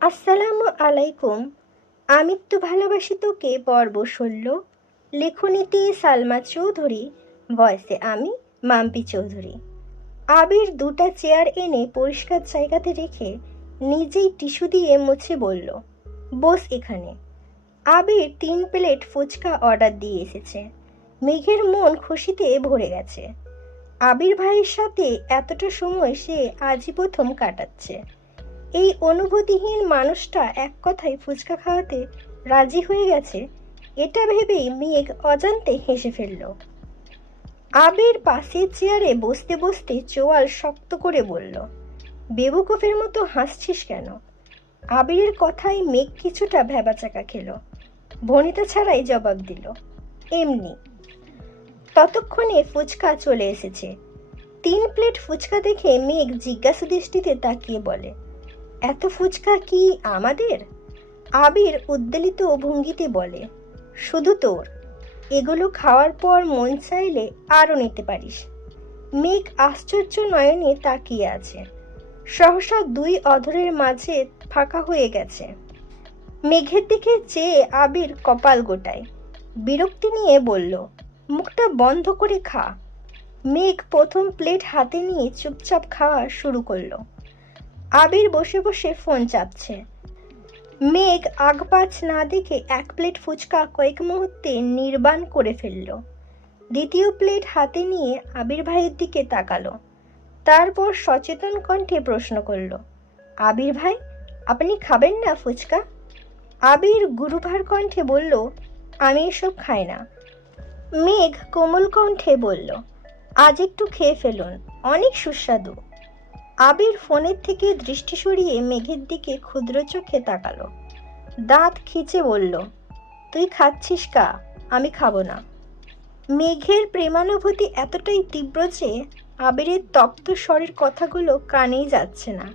আসসালামু আলাইকুম। আমিত্তু ভালোবাসি তোকে পর্ব ১৬। লেখনীতে সালমা চৌধুরী, ভয়েসে আমি মাম্পি চৌধুরী। আবির দুটা চেয়ার এনে পরিষ্কার জায়গাতে রেখে নিজেই টিস্যু দিয়ে মুছে বলল, বস এখানে। আবির ৩ প্লেট ফুচকা অর্ডার দিয়ে এসেছে। মেঘের মন খুশিতে ভরে গেছে। আবির ভাইয়ের সাথে এতটা সময় সে আজই প্রথম কাটাচ্ছে। এই অনুভূতিহীন মানুষটা এক কথায় ফুচকা খাওয়াতে রাজি হয়ে গেছে, এটা ভেবেই মেঘ অজান্তে হেসে ফেলল। আবির পাশের চেয়ারে বসতে বসতে চোয়াল শক্ত করে বলল, বেবুকুফের মতো হাসছিস কেন? আবিরের কথায় মেঘ কিছুটা ভ্যাবাচাকা খেল। ভনিতা ছাড়াই জবাব দিল, এমনি। ততক্ষণে ফুচকা চলে এসেছে। ৩ প্লেট ফুচকা দেখে মেঘ জিজ্ঞাসু দৃষ্টিতে তাকিয়ে বলে, এত ফুচকা কি আমাদের? আবির উদ্বেলিত ভঙ্গিতে বলে, শুধু তোর। এগুলো খাওয়ার পর মন চাইলে আরও নিতে পারিস। মেঘ আশ্চর্য নয়নে তাকিয়ে আছে। সহসা ২ অধরের মাঝে ফাঁকা হয়ে গেছে। মেঘের দিকে চেয়ে আবির কপাল গোটায়। বিরক্তি নিয়ে বলল, মুখটা বন্ধ করে খা। মেঘ প্রথম প্লেট হাতে নিয়ে চুপচাপ খাওয়া শুরু করলো। আবির বসে বসে ফোন চাপছে। মেঘ আগপাছ না দেখে ১ প্লেট ফুচকা কয়েক মুহূর্তে নির্বাণ করে ফেলল। দ্বিতীয় প্লেট হাতে নিয়ে আবির ভাইয়ের দিকে তাকালো। তারপর সচেতন কণ্ঠে প্রশ্ন করল, আবির ভাই, আপনি খাবেন না ফুচকা? আবির গুরুভার কণ্ঠে বলল, আমি এসব খাই না। মেঘ কোমল কণ্ঠে বলল, আজ একটু খেয়ে ফেলুন, অনেক সুস্বাদু। আবির ফোনের থেকে দৃষ্টি সরিয়ে মেঘের দিকে ক্ষুদ্র চোখে তাকালো। দাঁত খিচে বলল, তুই খাচ্ছিস কা, আমি খাবো না। মেঘের প্রেমানুভূতি এতটাই তীব্র যে আবিরের তপ্ত স্বরের কথাগুলো কানেই যাচ্ছে না।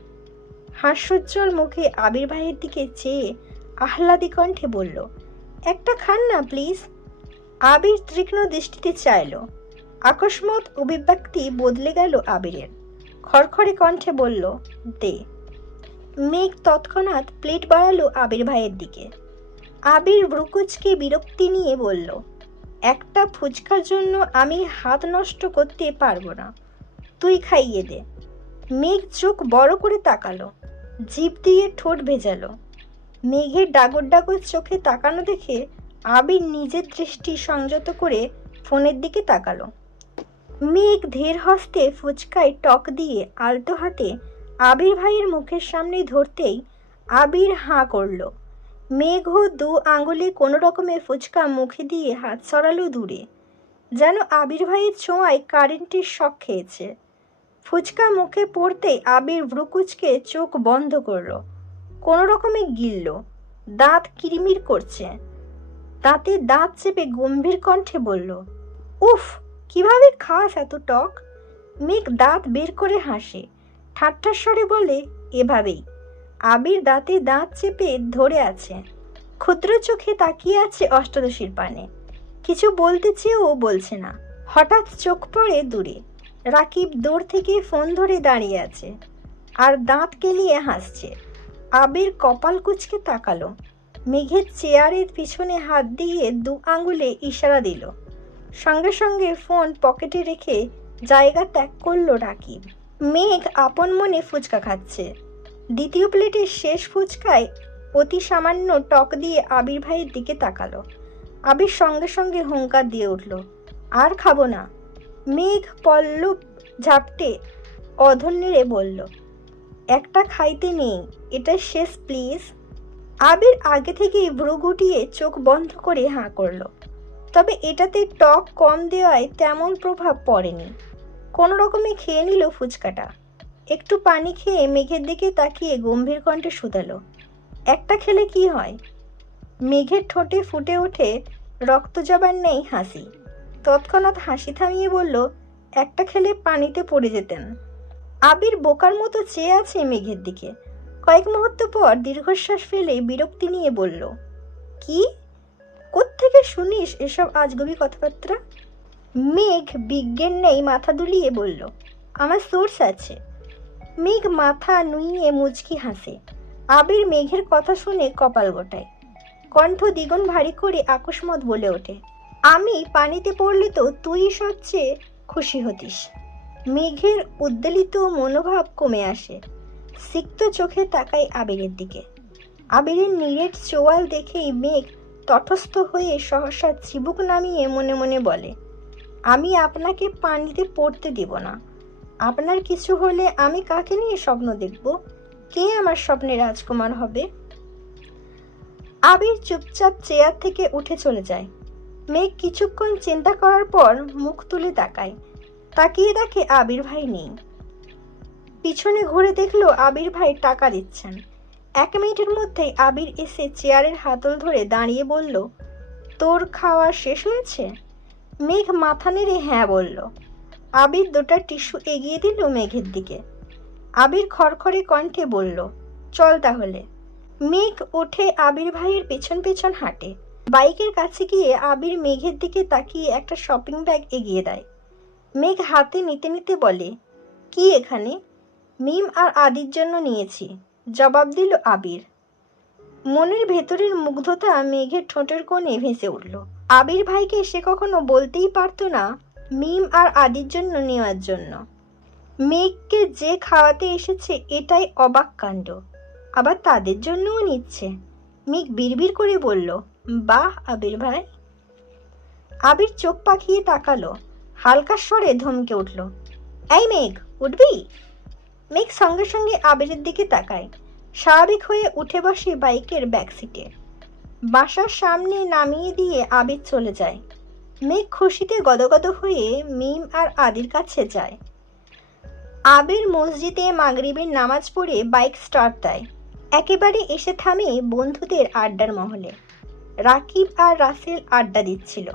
হাস্যোজ্জ্বল মুখে আবির ভাইয়ের দিকে চেয়ে আহ্লাদী কণ্ঠে বলল, একটা খান না প্লিজ। আবির তীক্ষ্ণ দৃষ্টিতে চাইল। আকস্মাৎ অভিব্যক্তি বদলে গেল আবিরের। খড়খড়ে কণ্ঠে বলল, দে। মেঘ তৎক্ষণাৎ প্লেট বাড়ালো আবির ভাইয়ের দিকে। আবির ভ্রুকুচকে বিরক্তি নিয়ে বলল, একটা ফুচকার জন্য আমি হাত নষ্ট করতে পারবো না, তুই খাইয়ে দে। মেঘ চোখ বড় করে তাকালো, জিভ দিয়ে ঠোঁট ভেজালো। মেঘের ডাগর ডাগর চোখে তাকানো দেখে আবির নিজের দৃষ্টি সংযত করে ফোনের দিকে তাকালো। মেঘ ধীর হস্তে ফুচকায় টক দিয়ে আলতো হাতে আবির ভাইয়ের মুখের সামনে ধরতেই আবির হাঁ করল। মেঘও ২ আঙুলে কোনো রকমে ফুচকা মুখে দিয়ে হাত সরালো দূরে, যেন আবির ভাইয়ের ছোঁয়ায় কারেন্টের শক খেয়েছে। ফুচকা মুখে পড়তেই আবির ভ্রুকুচকে চোখ বন্ধ করল, কোনো রকমে গিলল। দাঁত কিরমির করছে। দাঁতে দাঁত চেপে গম্ভীর কণ্ঠে বলল, উফ, কিভাবে খাস এত টক? মেঘ দাঁত বের করে হাসে, ঠাট্টার স্বরে বলে, এভাবেই। আবির দাঁতে দাঁত চেপে ধরে আছে, ক্ষুদ্র চোখে তাকিয়ে আছে অষ্টাদশীর পানে। কিছু বলতে চেয়েও বলছে না। হঠাৎ চোখ পড়ে দূরে। রাকিব দূর থেকে ফোন ধরে দাঁড়িয়ে আছে আর দাঁত কেলিয়ে হাসছে। আবির কপাল কুঁচকে তাকালো। মেঘের চেয়ারের পিছনে হাত দিয়ে ২ আঙুলে ইশারা দিল। সঙ্গে সঙ্গে ফোন পকেটে রেখে জায়গা ত্যাগ করল রাকিব। মেঘ আপন মনে ফুচকা খাচ্ছে। দ্বিতীয় প্লেটের শেষ ফুচকায় অতি সামান্য টক দিয়ে আবির ভাইয়ের দিকে তাকালো। আবির সঙ্গে সঙ্গে হুঙ্কার দিয়ে উঠল, আর খাবো না। মেঘ পল্লব ঝাপটে অধর নেড়ে বলল, একটা খাইতে নেই, এটা শেষ প্লিজ। আবির আগে থেকেই ভ্রু গুটিয়ে চোখ বন্ধ করে হাঁ করল। তবে এটাতে টক কম দেওয়ায় তেমন প্রভাব পড়েনি। কোনো রকমে খেয়ে নিল ফুচকাটা। একটু পানি খেয়ে মেঘের দিকে তাকিয়ে গম্ভীর কণ্ঠে শুধালো, একটা খেলে কি হয়? মেঘের ঠোঁটে ফুটে ওঠে রক্ত জবার নেই হাসি। তৎক্ষণাৎ হাসি থামিয়ে বলল, একটা খেলে পানিতে পড়ে যেতেন। আবির বোকার মতো চেয়ে আছে মেঘের দিকে। কয়েক মুহূর্ত পর দীর্ঘশ্বাস ফেলে বিরক্তি নিয়ে বলল, কি? কোত্থেকে শুনিস এসব আজগুবি কথাবার্তা? মেঘ বিজ্ঞের নেই মাথা দুলিয়ে বলল, আমার সোর্স আছে। মেঘ মাথা নুইয়ে মুচকি হাসে। আবির মেঘের কথা শুনে কপাল গোটায়, কণ্ঠ দ্বিগুণ ভারী করে আকস্মাৎ বলে ওঠে, আমি পানিতে পড়লে তো তুই সবচেয়ে খুশি হতিস। মেঘের উদ্বেলিত মনোভাব কমে আসে, সিক্ত চোখে তাকায় আবিরের দিকে। আবিরের নিরেট চোয়াল দেখেই মেঘ তটস্থ হয়ে সহসা চিবুক নামিয়ে মনে মনে বলে, আমি আপনাকে পানিতে পড়তে দিব না। আপনার কিছু হলে আমি কাকে নিয়ে স্বপ্ন দেখব? কে আমার স্বপ্নে রাজকুমার হবে? আবির চুপচাপ চেয়ার থেকে উঠে চলে যায়। মেঘ কিছুক্ষণ চিন্তা করার পর মুখ তুলে তাকিয়ে দেখে আবির ভাই নেই। পিছনে ঘুরে দেখলো আবির ভাই টাকা দিচ্ছেন। 1 মিনিটের মধ্যেই আবির এসে চেয়ারের হাতল ধরে দাঁড়িয়ে বলল, তোর খাওয়া শেষ হয়েছে? মেঘ মাথা নেড়ে হ্যাঁ বলল। আবির 2টা টিস্যু এগিয়ে দিল মেঘের দিকে। আবির খড়খড়ে কণ্ঠে বলল, চল তাহলে। মেঘ উঠে আবির ভাইয়ের পেছন পেছন হাঁটে। বাইকের কাছে গিয়ে আবির মেঘের দিকে তাকিয়ে একটা শপিং ব্যাগ এগিয়ে দেয়। মেঘ হাতে নিতে নিতে বলে, কি এখানে? মিম আর আদির জন্য নিয়েছি, জবাব দিল আবির। মনের ভেতরের মুগ্ধতা মেঘের ঠোঁটের কোণে ভেসে উঠল। আবির ভাইকে সে কখনো বলতেই পারতো না মিম আর আদির জন্য নেওয়ার জন্য। মেঘকে যে খাওয়াতে এসেছে এটাই অবাক কাণ্ড, আবার তাদের জন্যও নিচ্ছে। মেঘ বিড়বিড় করে বলল, বাহ আবির ভাই। আবির চোখ পাকিয়ে তাকালো, হালকা স্বরে ধমকে উঠল, এই মেঘ, উঠবি? মেঘ সঙ্গে সঙ্গে আবিরের দিকে তাকায়, স্বাভাবিক হয়ে উঠে বসে বাইকের ব্যাক সিটে। বাসার সামনে নামিয়ে দিয়ে আবির চলে যায়। মেঘ খুশিতে গদগদ হয়ে মিম আর আদির কাছে যায়। আবির মসজিদে মাগরিবের নামাজ পড়ে বাইক স্টার্ট দেয়। একেবারে এসে থামে বন্ধুদের আড্ডার মহলে। রাকিব আর রাসেল আড্ডা দিচ্ছিল।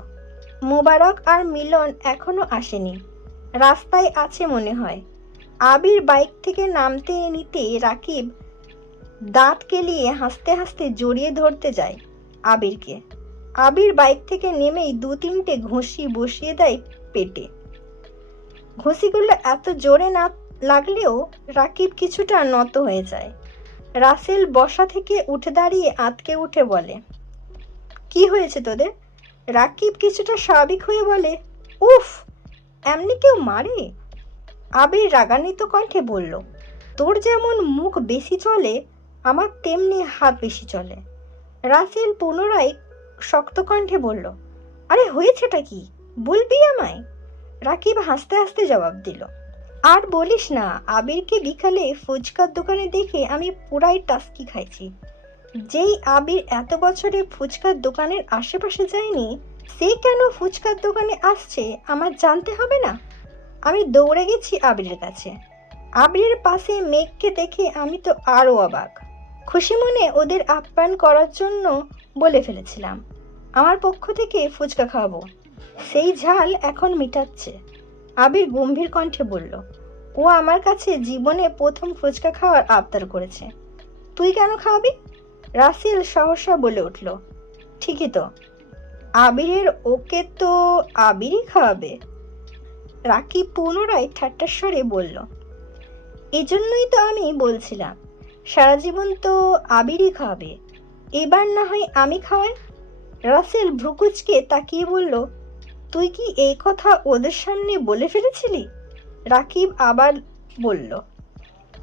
মোবারক আর মিলন এখনো আসেনি, রাস্তায় আছে মনে হয়। আবির বাইক থেকে নামতে নিতে রাকিব দাঁত কেলিয়ে হাসতে হাসতে জড়িয়ে ধরতে যায় আবিরকে। আবির বাইক থেকে নেমেই 2-3টে ঘুষি বসিয়ে দেয় পেটে। ঘুষিগুলো এত জোরে না লাগলেও রাকিব কিছুটা নত হয়ে যায়। রাসেল বসা থেকে উঠে দাঁড়িয়ে আঁতকে উঠে বলে, কি হয়েছে তোদের? রাকিব কিছুটা স্বাভাবিক হয়ে বলে, উফ, এমনি কেউ মারে? আবির রাগান্বিত কণ্ঠে বলল, তোর যেমন মুখ বেশি চলে, আমার তেমনি হাত বেশি চলে। রাসেল পুনরায় শক্ত কণ্ঠে বলল, আরে হয়েছেটা কি, বলবি আমায়? রাকিব হাসতে হাসতে জবাব দিল, আর বলিস না, আবিরকে বিকালে ফুচকার দোকানে দেখে আমি পুরাই টাস্কি খাইছি। যেই আবির এত বছরে ফুচকার দোকানের আশেপাশে যায়নি, সে কেন ফুচকার দোকানে আসছে আমার জানতে হবে না? আমি দৌড়ে গেছি আবিরের কাছে। আবিরের পাশে মেঘকে দেখে আমি তো আরও অবাক। খুশি মনে ওদের আপ্যায়ন করার জন্য বলে ফেলেছিলাম আমার পক্ষ থেকে ফুচকা খাওয়াবো, সেই ঝাল এখন মিটাচ্ছে। আবির গম্ভীর কণ্ঠে বলল, ও আমার কাছে জীবনে প্রথম ফুচকা খাওয়ার আবদার করেছে, তুই কেন খাওয়াবি? রাসেল সহসা বলে উঠল, ঠিকই তো, আবিরের ওকে তো আবিরই খাওয়াবে। রাকিব পুনরায় ঠাট্টার স্বরে বলল, এজন্যই তো আমি বলছিলাম সারা জীবন তো আবিরই খাওয়াবে, এবার না হয় আমি খাওয়াই। রাসেল ভ্রুকুচকে তাকিয়ে বলল, তুই কি এই কথা ওদের সামনে বলে ফেলেছিলি? রাকিব আবার বলল,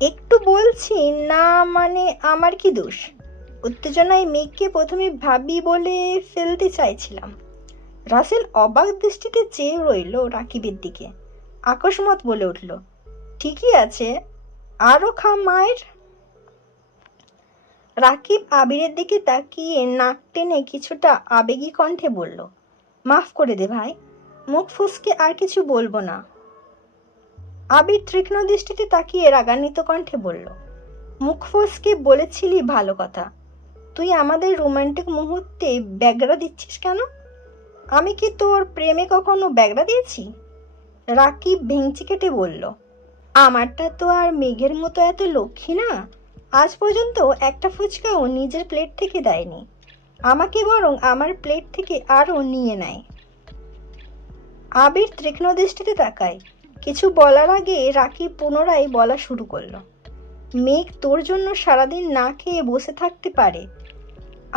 একটু বলছি না, মানে আমার কি দোষ? উত্তেজনায় মেঘকে প্রথমে ভাবি বলে ফেলতে চাইছিলাম। রাসেল অবাক দৃষ্টিতে চেয়ে রইল রাকিবের দিকে, আকস্মাৎ বলে উঠল, ঠিকই আছে, আরও খা মায়ের। রাকিব আবিরের দিকে তাকিয়ে নাক টেনে কিছুটা আবেগী কণ্ঠে বলল, মাফ করে দে ভাই, মুখ ফুসকে আর কিছু বলবো না। আবির তীক্ষ্ণ দৃষ্টিতে তাকিয়ে রাগান্বিত কণ্ঠে বলল, মুখ ফুসকে বলেছিলি ভালো কথা, তুই আমাদের রোমান্টিক মুহূর্তে ব্যাগরা দিচ্ছিস কেন? আমি কি তোর প্রেমে কখনো ব্যাগরা দিয়েছি? রাকিব ভেঙচি কেটে বলল, আমারটা তো আর মেঘের মতো এত লক্ষ্মী না, আজ পর্যন্ত একটা ফুচকাও নিজের প্লেট থেকে দেয়নি, আমাকে বরং আমার প্লেট থেকে আরও নিয়ে নেয়। আবির তীক্ষ্ণ দৃষ্টিতে তাকায়। কিছু বলার আগে রাকিব পুনরায় বলা শুরু করলো, মেঘ তোর জন্য সারাদিন না খেয়ে বসে থাকতে পারে,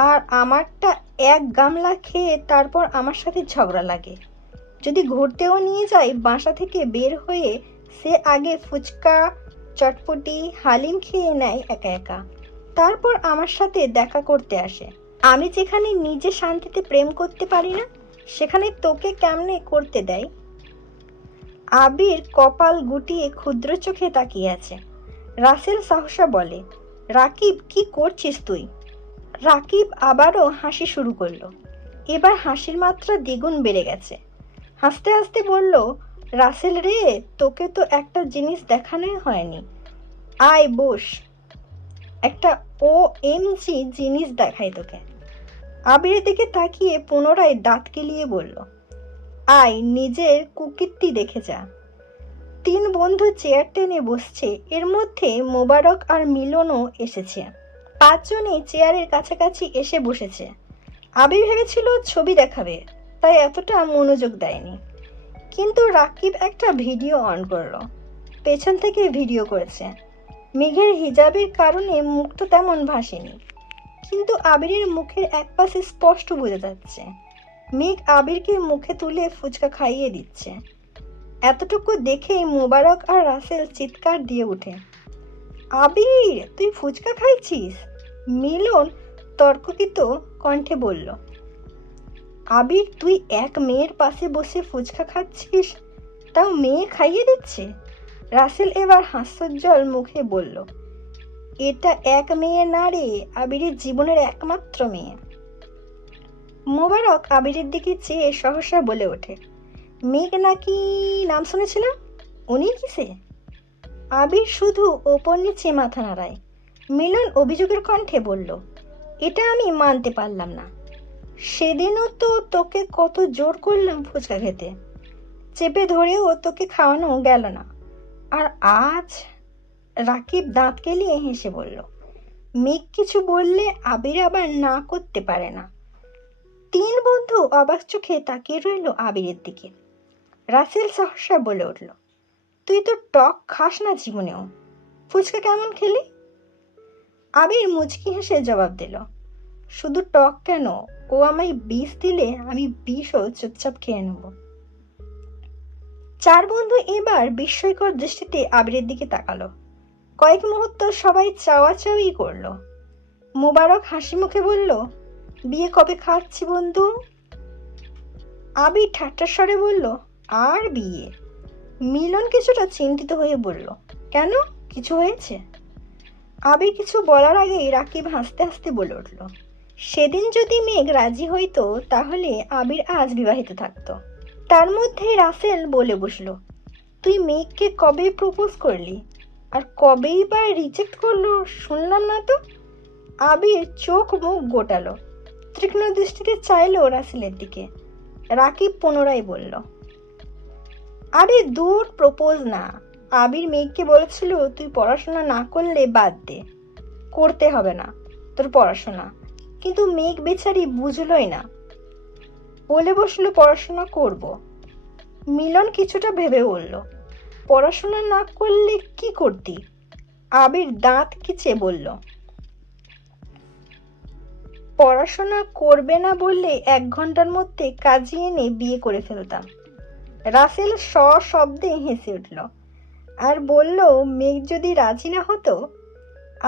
আর আমারটা এক গামলা খেয়ে তারপর আমার সাথে ঝগড়া লাগে। যদি ঘুরতেও নিয়ে যাই, বাসা থেকে বের হয়ে সে আগে ফুচকা, চটপটি, হালিম খেয়ে নেয় একা একা, তারপর আমার সাথে দেখা করতে আসে। আমি যেখানে নিজে শান্তিতে প্রেম করতে পারি না, সেখানে তোকে কেমনে করতে দেয়? আবির কপাল গুটিয়ে ক্ষুদ্র চোখে তাকিয়ে আছে। রাসেল সাহসা বলে, রাকিব, কি করছিস তুই? রাকিব আবারও হাসি শুরু করলো। এবার হাসির মাত্রা দ্বিগুণ বেড়ে গেছে। হাসতে হাসতে বলল, রাসেল রে, তোকে তো একটা জিনিস দেখানোই হয়নি। আয় বস, একটা OMG জিনিস দেখাই তোকে। আবিরের দিকে তাকিয়ে পুনরায় দাঁত কেলিয়ে বলল, আয়, নিজের কুকীর্তি দেখে যা। তিন বন্ধু চেয়ার টেনে বসছে। এর মধ্যে মোবারক আর মিলনও এসেছে। পাঁচজনই চেয়ারের কাছাকাছি এসে বসেছে। আবির ভেবেছিল ছবি দেখাবে, তাই এতটা মনোযোগ দেয়নি। কিন্তু রাকিব একটা ভিডিও অন করলো। পেছন থেকে ভিডিও করেছে। মেঘের হিজাবের কারণে মুখটা তেমন ভাসেনি, কিন্তু আবিরের মুখের একপাশে স্পষ্ট বোঝা যাচ্ছে। মেঘ আবিরকে মুখে তুলে ফুচকা খাইয়ে দিচ্ছে। এতটুকু দেখেই মোবারক আর রাসেল চিৎকার দিয়ে ওঠে, আবির, তুই ফুচকা খাইছিস? মিলন তর্ককিত কণ্ঠে বলল, আবির, তুই এক মেয়ের পাশে বসে ফুচকা খাচ্ছিস, তাও মেয়ে খাইয়ে দিচ্ছে? রাসেল এবার হাস্যোজ্জ্বল মুখে বলল, এটা এক মেয়ে না রে, আবিরের জীবনের একমাত্র মেয়ে। মোবারক আবিরের দিকে চেয়ে সহসা বলে ওঠে, মেঘ নাকি নাম শুনেছিলাম, উনি কিসে? আবির শুধু ওপর নিচে মাথা নাড়ায়। মিলন অভিযোগের কণ্ঠে বলল, এটা আমি মানতে পারলাম না। সেদিনও তো তোকে কত জোর করলাম ফুচকা খেতে, চেপে ধরেও তোকে খাওয়ানো গেল না, আর আজ? রাকিব দাঁত কেলিয়ে হেসে বলল। মেঘ কিছু বললে আবির আবার না করতে পারে না। তিন বন্ধু অবাক চোখে তাকিয়ে রইল আবিরের দিকে। রাসেল সহসা বলে উঠল, তুই তো টক খাস না জীবনেও, ফুচকা কেমন খেলি? আবির মুচকি হেসে জবাব দিল, শুধু টক কেন, ও আমায় বিষ দিলে আমি বিষও চুপচাপ খেয়ে নেব। চার বন্ধু এবার বিস্ময়কর দৃষ্টিতে আবিরের দিকে তাকালো। কয়েক মুহূর্ত সবাই চাওয়াচাওয়ি করলো। মোবারক হাসি মুখে বলল, বিয়ে কবে খাচ্ছি বন্ধু? আবির ঠাট্টার স্বরে বলল, আর বিয়ে? মিলন কিছুটা চিন্তিত হয়ে বলল, কেন, কিছু হয়েছে? আবির কিছু বলার আগেই রাকিব হাসতে হাসতে বলে উঠল, সেদিন যদি মেঘ রাজি হইতো তাহলে আবির আজ বিবাহিত থাকতো। তার মধ্যে রাসেল বলে বসলো, তুই মেঘকে কবে প্রপোজ করলি, আর কবেই বা রিজেক্ট করলো শুনলাম না তো? আবির চোখ মুখ গোটালো, তীক্ষ্ণ দৃষ্টিতে চাইলো রাসেলের দিকে। রাকিব পুনরায় বলল, আরে দূর, প্রপোজ না। আবির মেঘকে বলেছিল, তুই পড়াশোনা না করলে বাদ দে, করতে হবে না তোর পড়াশোনা। কিন্তু মেঘ বেচারি বুঝলই না, বলে বসলো পড়াশোনা করব। মিলন কিছুটা ভেবে বলল, পড়াশোনা না করলে কি করতি? আবির দাঁত খিচে বলল, পড়াশোনা করবে না বললে 1 ঘন্টার মধ্যে কাজিয়ে এনে বিয়ে করে ফেলতাম। রাসেল সশব্দে হেসে উঠল আর বলল, মেঘ যদি রাজি না হতো?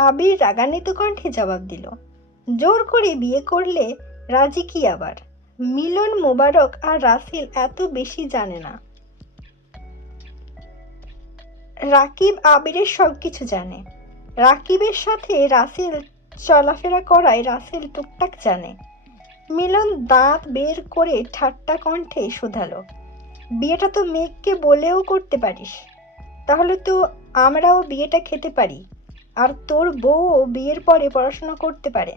আবির রাগান্বিত কণ্ঠে জবাব দিল, জোর করে বিয়ে করলে রাজি কি আবার? মিলন, মোবারক আর রাসেল এত বেশি জানে না। রাকিব আবিরের সবকিছু জানে। রাকিবের সাথে রাসেল চলাফেরা করায় রাসেল টুকটাক জানে। মিলন দাঁত বের করে ঠাট্টা কণ্ঠে শুধালো, বিয়েটা তো মেঘকে বলেও করতে পারিস, তাহলে তো আমরাও বিয়েটা খেতে পারি, আর তোর বউও বিয়ের পরে পড়াশোনা করতে পারে।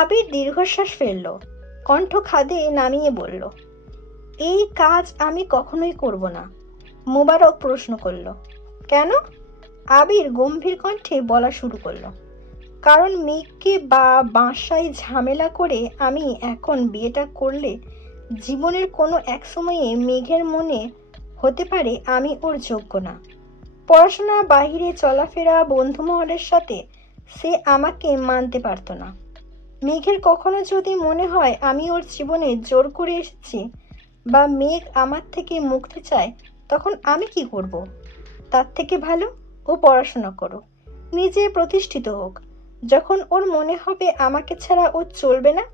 আবির দীর্ঘশ্বাস ফেলল, কণ্ঠ খাদে নামিয়ে বলল, এই কাজ আমি কখনোই করব না। মোবারক প্রশ্ন করল, কেন? আবির গম্ভীর কণ্ঠে বলা শুরু করলো, কারণ মেঘকে বা বাসায় ঝামেলা করে আমি এখন বিয়েটা করলে জীবনের কোনো এক সময়ে মেঘের মনে হতে পারে আমি ওর যোগ্য না। পড়াশোনা, বাহিরে চলাফেরা, বন্ধু মহলের সাথে সে আমাকে মানতে পারতো না। মেঘের কখনো যদি মনে হয় আমি ওর জীবনে জোর করে এসেছি বা মেঘ আমার থেকে মুক্তি চায়, তখন আমি কি করব? তার থেকে ভালো ও পড়াশোনা করুক, নিজে প্রতিষ্ঠিত হোক। যখন ওর মনে হবে আমাকে ছাড়া ও চলবে না,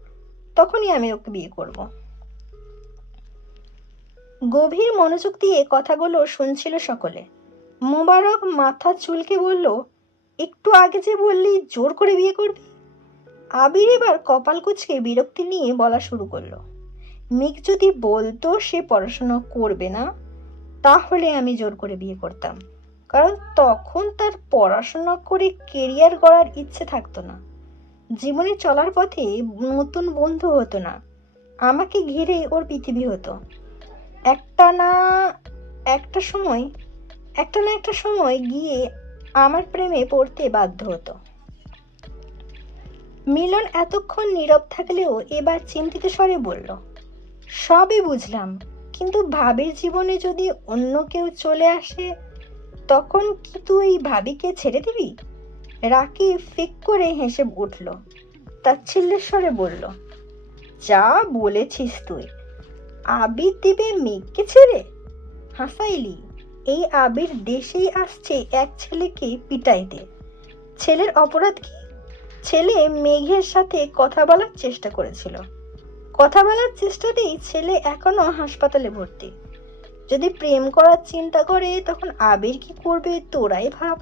তখনই আমি ওকে বিয়ে করব। গভীর মনোযোগ দিয়ে কথাগুলো শুনছিল সকলে। মোবারক মাথা চুলকে বলল, একটু আগে যে বললি জোর করে বিয়ে করবি। আবির এবার কপাল কুঁচকে বিরক্তি নিয়ে বলা শুরু করলো, মেঘ যদি বলতো সে পড়াশোনা করবে না, তাহলে আমি জোর করে বিয়ে করতাম, কারণ তখন তার পড়াশোনা করে কেরিয়ার গড়ার ইচ্ছে থাকতো না, জীবনে চলার পথে নতুন বন্ধু হতো না, আমাকে ঘিরে ওর পৃথিবী হতো। একটা না একটা সময় একটা সময় গিয়ে আমার প্রেমে পড়তে বাধ্য হতো। মিলন এতক্ষণ নীরব থাকলেও এবার চিন্তিত স্বরে বলল, সবই বুঝলাম, কিন্তু ভাবির জীবনে যদি অন্য কেউ চলে আসে, তখন কি তুই ভাবিকে ছেড়ে দিবি? রাকিব ফিক করে হেসে উঠল, তাচ্ছিল্যের স্বরে বলল, যা বলেছিস তুই, আবির দিবে মেঘকে ছেড়ে? হাসাইলি? এই আবির দেশেই আসছে এক ছেলেকে পিটাইতে। ছেলের অপরাধ কি? ছেলে মেঘের সাথে কথা বলার চেষ্টা করেছিল, কথা বলার চেষ্টাতেই ছেলে এখনো হাসপাতালে ভর্তি। যদি প্রেম করার চিন্তা করে, তখন আবির কি করবে তোরাই ভাব।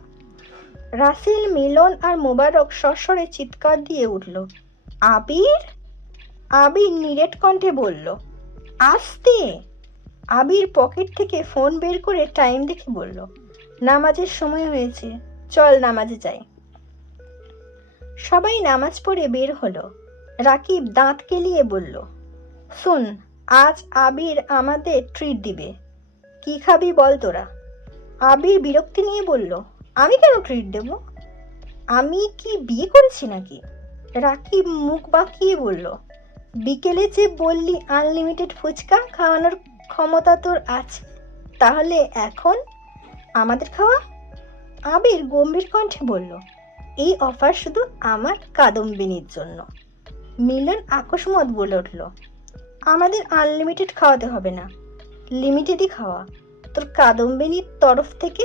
রাসেল, মিলন আর মোবারক সস্বরে চিৎকার দিয়ে উঠল, আবির! আবির নিরেট কণ্ঠে বলল, আস্তে। আবির পকেট থেকে ফোন বের করে টাইম দেখে বলল, নামাজের সময় হয়েছে, চল নামাজে যাই। সবাই নামাজ পড়ে বের হলো। রাকিব দাঁত কেলিয়ে বলল, শোন, আজ আবির আমাদের ট্রিট দিবে। কি খাবি বল তোরা? আবির বিরক্তি নিয়ে বলল, আমি কেন ট্রিট দেব? আমি কি বিয়ে করেছি নাকি? রাকিব মুখ বাঁকিয়ে বলল, বিকেলে যে বললি আনলিমিটেড ফুচকা খাওয়ানোর ক্ষমতা তোর আছে, তাহলে এখন আমাদের খাওয়া। আবির গম্ভীর কণ্ঠে বলল, এই অফার শুধু আমার কাদম্বিনীর জন্য। মিলন আকস্মাত বলে উঠল, আমাদের আনলিমিটেড খাওয়াতে হবে না, লিমিটেডই খাওয়া, তোর কাদম্বিনীর তরফ থেকে।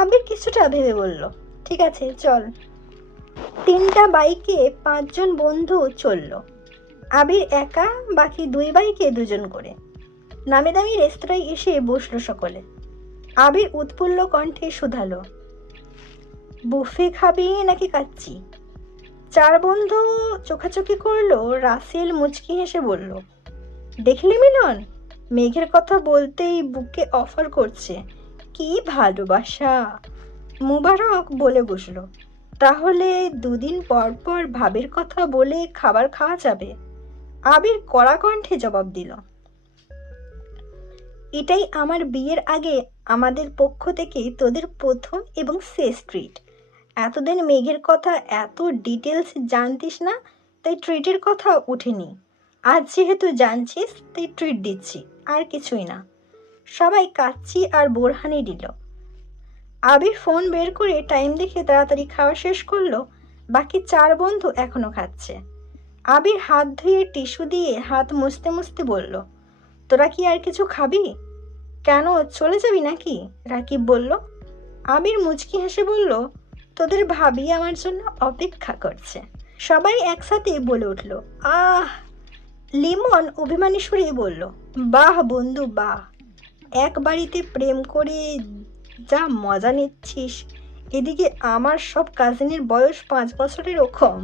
আবির কিছুটা ভেবে বলল, ঠিক আছে চল। 3টা বাইকে 5 জন বন্ধু চলল। আবির একা, বাকি 2 বাইকে 2 জন করে। নামি দামি রেস্তোরাঁয় এসে বসলো সকলে। আবির উৎফুল্ল কণ্ঠে শুধালো, বুফে খাবি নাকি কাচ্চি? 4 বন্ধু চোখাচোখি করলো। রাসেল মুচকি হেসে বলল, দেখলি মিলন, মেঘের কথা বলতেই বুকে অফার করছে, কি ভালোবাসা। মুবারক বলে বসলো, তাহলে 2 দিন পর পর ভাবের কথা বলে খাবার খাওয়া যাবে। আবির কড়া কণ্ঠে জবাব দিল, এটাই আমার বিয়ের আগে আমাদের পক্ষ থেকে তোদের প্রথম এবং শেষ ট্রিট। এতদিন মেঘের কথা এত ডিটেলস জানতিস না, তাই ট্রিটের কথা ওঠেনি। আজ যেহেতু জানছিস, তাই ট্রিট দিচ্ছি, আর কিছুই না। সবাই কাচ্চি আর বোরহানি দিল। আবির ফোন বের করে টাইম দেখে তাড়াতাড়ি খাওয়া শেষ করলো। বাকি 4 বন্ধু এখনো খাচ্ছে। আবির হাত ধুয়ে টিস্যু দিয়ে হাত মুছতে মুছতে বলল, তোরা কি আর কিছু খাবি? কেন, চলে যাবি নাকি? রাকিব বলল। আবির মুচকি হেসে বলল, তোদের ভাবি আমার জন্য অপেক্ষা করছে। সবাই একসাথে বলে উঠল, আহ। লিমন অভিমানী সুরে বলল, বাহ বন্ধু বাহ, এক বাড়িতে প্রেম করে যা মজা নিচ্ছিস, এদিকে আমার সব কাজিনের বয়স 5 বছরেরও কম।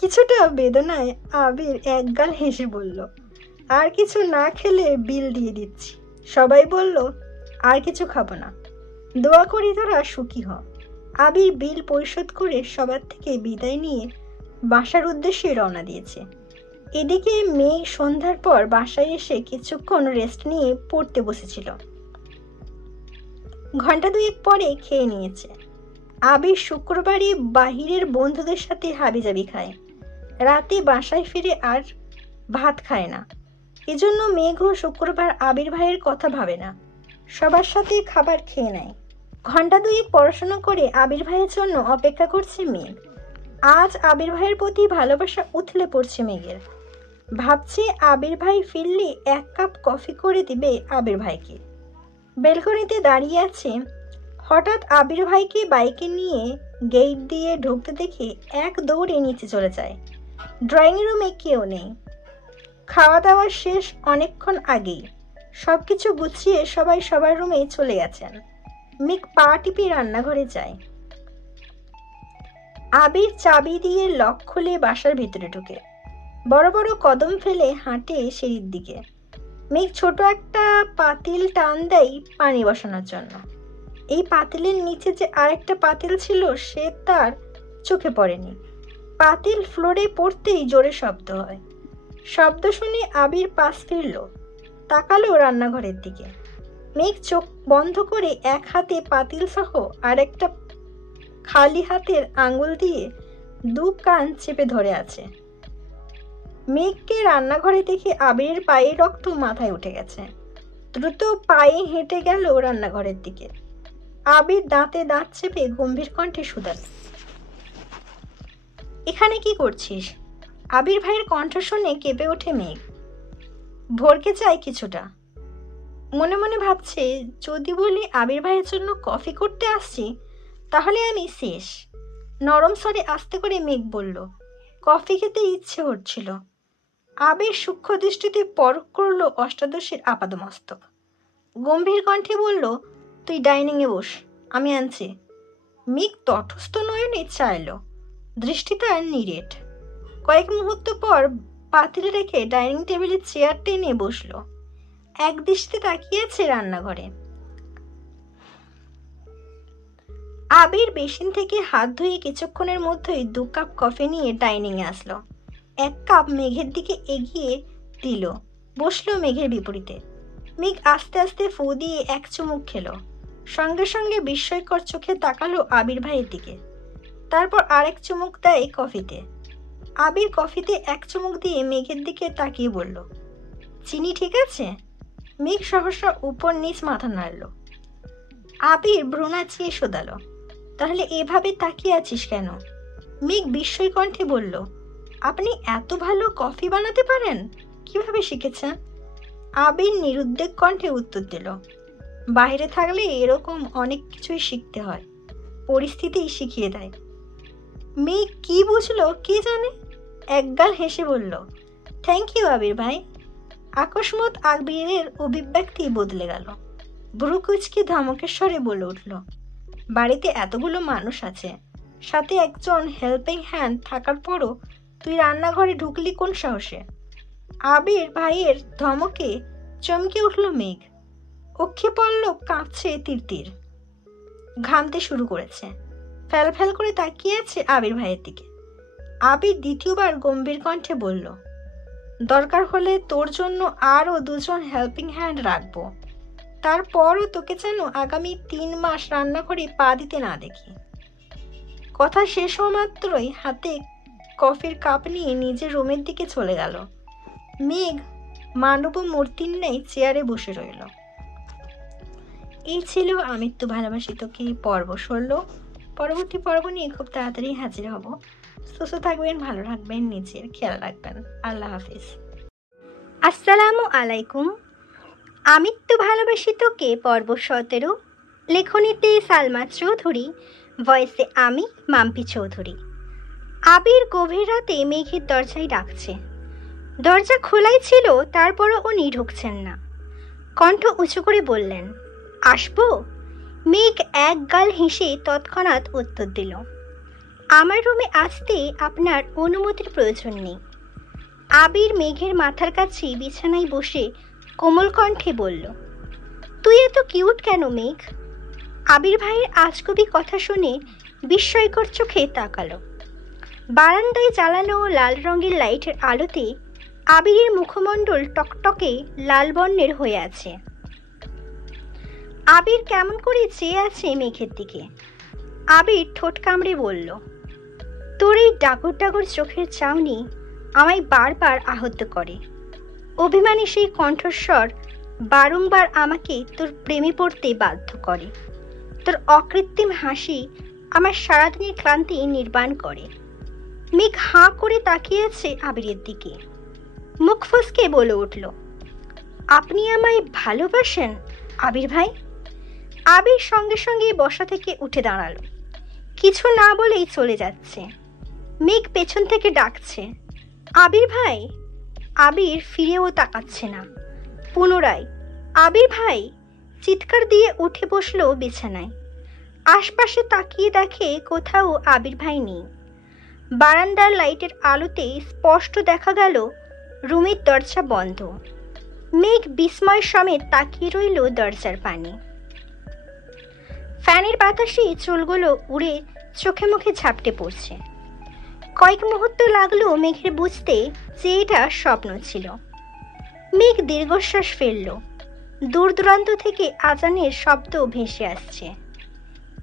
কিছুটা বেদনায় আবির একগাল হেসে বলল, আর কিছু না খেলে বিল দিয়ে দিচ্ছি। সবাই বলল, আর কিছু খাবো না, দোয়া করি তোরা সুখী হ। আবির বিল পরিশোধ করে সবার থেকে বিদায় নিয়ে বাসার উদ্দেশ্যে রওনা দিয়েছে। এদিকে মেয়ে সন্ধ্যার পর বাসায় এসে কিছুক্ষণ রেস্ট নিয়ে পড়তে বসেছিল। ঘন্টা 2 পরে খেয়ে নিয়েছে। আবির শুক্রবারে বাহিরের বন্ধুদের সাথে হাবিজাবি খায়, রাতে বাসায় ফিরে আর ভাত খায় না। এজন্য মেঘও শুক্রবার আবির ভাইয়ের কথা ভাবে না। সবার সাথে খাবার খেয়ে নেয়। ঘন্টা দুয়েক পড়াশোনা করে আবির ভাইয়ের জন্য অপেক্ষা করছে মেঘ। আজ আবির ভাইয়ের প্রতি ভালোবাসা উথলে পড়ছে মেঘের। ভাবছে আবির ভাই ফিরলে 1 কাপ কফি করে দিবে আবির ভাইকে। বেলকনিতে দাঁড়িয়ে আছে। হঠাৎ আবির ভাইকে বাইকে নিয়ে গেট দিয়ে ঢুকতে দেখে এক দৌড়ে নিচে চলে যায়। ড্রয়িং রুমে কেউ নেই। খাওয়া দাওয়া শেষ অনেকক্ষণ আগেই। সব কিছু গুছিয়ে সবাই সবার রুমে চলে গেছেন। মেঘ পা টিপে রান্নাঘরে যায়। আবির চাবি দিয়ে লক খুলে বাসার ভিতরে ঢুকে বড় বড় কদম ফেলে হাঁটে সিঁড়ির দিকে। মেঘ ছোট একটা পাতিল টান দেয় পানি বসানোর জন্য। এই পাতিলের নিচে যে আরেকটা পাতিল ছিল সে তার চোখে পড়েনি। পাতিল ফ্লোরে পড়তেই জোরে শব্দ হয়। শব্দ শুনে আবির পাশ ফিরল, তাকালো রান্নাঘরের দিকে। মেঘ চোখ বন্ধ করে এক হাতে পাতিল সহ আরেকটা খালি হাতের আঙ্গুল দিয়ে 2 কান চেপে ধরে আছে। মেঘকে রান্নাঘরে দেখে আবিরের পায়ে রক্ত মাথায় উঠে গেছে। দ্রুত পায়ে হেঁটে গেল রান্নাঘরের দিকে। আবির দাঁতে দাঁত চেপে গম্ভীর কণ্ঠে শুধাল, এখানে কি করছিস? আবির ভাইয়ের কণ্ঠ শুনে কেঁপে ওঠে মেঘ। ভরকে যায় কিছুটা। মনে মনে ভাবছে, যদি বলি আবির ভাইয়ের জন্য কফি করতে আসছি তাহলে আমি শেষ। নরম স্বরে আস্তে করে মেঘ বলল, কফি খেতে ইচ্ছে হচ্ছিল। আবির সূক্ষ্ম দৃষ্টিতে পরখ করল অষ্টাদশীর আপাদমস্তক। গম্ভীর কণ্ঠে বলল, তুই ডাইনিংয়ে বস, আমি আনছি। মেঘ তটস্থ নয়নে চাইল। দৃষ্টি তার নিরেট। কয়েক মুহূর্ত পর পাতিলে রেখে ডাইনিং টেবিলে চেয়ার টেনে বসল। এক দৃষ্টিতে তাকিয়েছে রান্নাঘরে। আবির বেসিন থেকে হাত ধুয়ে কিছুক্ষণের মধ্যেই 2 কাপ কফি নিয়ে ডাইনিংয়ে আসলো। 1 কাপ মেঘের দিকে এগিয়ে দিল। বসলো মেঘের বিপরীতে। মেঘ আস্তে আস্তে ফু দিয়ে 1 চুমুক খেলো। সঙ্গে সঙ্গে বিস্ময়কর চোখে তাকালো আবির ভাইয়ের দিকে। তারপর আরেক চুমুক দেয় কফিতে। আবির কফিতে 1 চুমুক দিয়ে মেঘের দিকে তাকিয়ে বলল, চিনি ঠিক আছে? মেঘ সহসা উপর নিচ মাথা নাড়ল। আবির ভ্রু নাচিয়ে শোধালো, তাহলে এভাবে তাকিয়ে আছিস কেন? মেঘ বিস্ময় কণ্ঠে বলল, আপনি এত ভালো কফি বানাতে পারেন? কিভাবে শিখেছেন? আবির নিরুদ্বেগ কণ্ঠে উত্তর দিল, বাইরে থাকলে এরকম অনেক কিছুই শিখতে হয়, পরিস্থিতিই শিখিয়ে দেয়। মেঘ কি বুঝলো কে জানে, একগাল হেসে বলল, থ্যাংক ইউ আবির ভাই। আকস্মাৎ আবিরের অভিব্যক্তি বদলে গেল। ভ্রু কুঁচকে ধমকের স্বরে বলে উঠল, বাড়িতে এতগুলো মানুষ আছে, সাথে একজন হেল্পিং হ্যান্ড থাকার পরও তুই রান্নাঘরে ঢুকলি কোন সাহসে? আবির ভাইয়ের ধমকে চমকে উঠল মেঘ। অক্ষি পল্লব কাঁপছে তিরতির, ঘামতে শুরু করেছে। ফ্যাল ফ্যাল করে তাকিয়ে আছে আবির ভাইয়ের দিকে। আবির দ্বিতীয়বার গম্ভীর কণ্ঠে বলল, দরকার হলে তোর জন্য আরও 2 জন হেল্পিং হ্যান্ড রাখবো, তারপরও তোকে যেন আগামী 3 মাস রান্নাঘরে পা দিতে না দেখি। কথা শেষ হওয়া মাত্রই হাতে কফির কাপ নিয়ে নিজের রুমের দিকে চলে গেল। মেঘ মানব মূর্তির ন্যায় চেয়ারে বসে রইল। এই ছিল আমৃত্যু ভালোবাসি তোকে পর্ব 16। পরবর্তী পর্ব নিয়ে খুব তাড়াতাড়ি হাজির হব। সুস্থ থাকবেন, ভালো রাখবেন, নিজের খেয়াল রাখবেন। আল্লাহ হাফিজ। আসসালামু আলাইকুম। আমৃত্যু ভালোবাসি তোকে পর্ব 17। লেখনীতে সালমা চৌধুরী, ভয়েসে আমি মাম্পি চৌধুরী। আবির গভীর রাতে মেঘের দরজায় ডাকছে। দরজা খোলাই ছিল, তারপরও উনি ঢুকছেন না। কণ্ঠ উঁচু করে বললেন, আসবো? মেঘ এক গাল হেসে তৎক্ষণাৎ উত্তর দিল, আমার রুমে আসতে আপনার অনুমতির প্রয়োজন নেই। আবির মেঘের মাথার কাছে বিছানায় বসে কোমল কণ্ঠে বলল, তুই এত কিউট কেন মেঘ? আবির ভাইয়ের আজগুবি কথা শুনে বিস্ময়কর চোখে তাকালো। বারান্দায় জ্বালানো লাল রঙের লাইটের আলোতে আবিরের মুখমণ্ডল টকটকে লাল বর্ণের হয়ে আছে। আবির কেমন করে চেয়ে আছে মেঘের দিকে। আবির ঠোঁট কামড়ে বলল, তোর এই ডাগর ডাগর চোখের চাউনি আমায় বারবার আহত করে। অভিমানী সেই কণ্ঠস্বর বারংবার আমাকে তোর প্রেমে পড়তে বাধ্য করে। তোর অকৃত্রিম হাসি আমার সারাদিনের ক্লান্তি নির্বাণ করে। মেঘ হাঁ করে তাকিয়েছে আবিরের দিকে। মুখ ফসকে বলে উঠল, আপনি আমায় ভালোবাসেন আবির ভাই? আবির সঙ্গে সঙ্গে বসা থেকে উঠে দাঁড়ালো। কিছু না বলেই চলে যাচ্ছে। মেঘ পেছন থেকে ডাকছে, আবির ভাই। আবির ফিরেও তাকাচ্ছে না। পুনরায় আবির ভাই চিৎকার দিয়ে উঠে বসলো বিছানায়। আশপাশে তাকিয়ে দেখে কোথাও আবির ভাই নেই। বারান্দার লাইটের আলোতে স্পষ্ট দেখা গেল রুমের দরজা বন্ধ। মেঘ বিস্ময় সমেত তাকিয়ে রইল দরজার পানে। ফ্যানের বাতাসে চুলগুলো উড়ে চোখে মুখে ঝাপটে পড়ছে। কয়েক মুহূর্ত লাগলো মেঘের বুঝতে যে এটা স্বপ্ন ছিল। মেঘ দীর্ঘশ্বাস ফেলল। দূর দূরান্ত থেকে আজানের শব্দ ভেসে আসছে।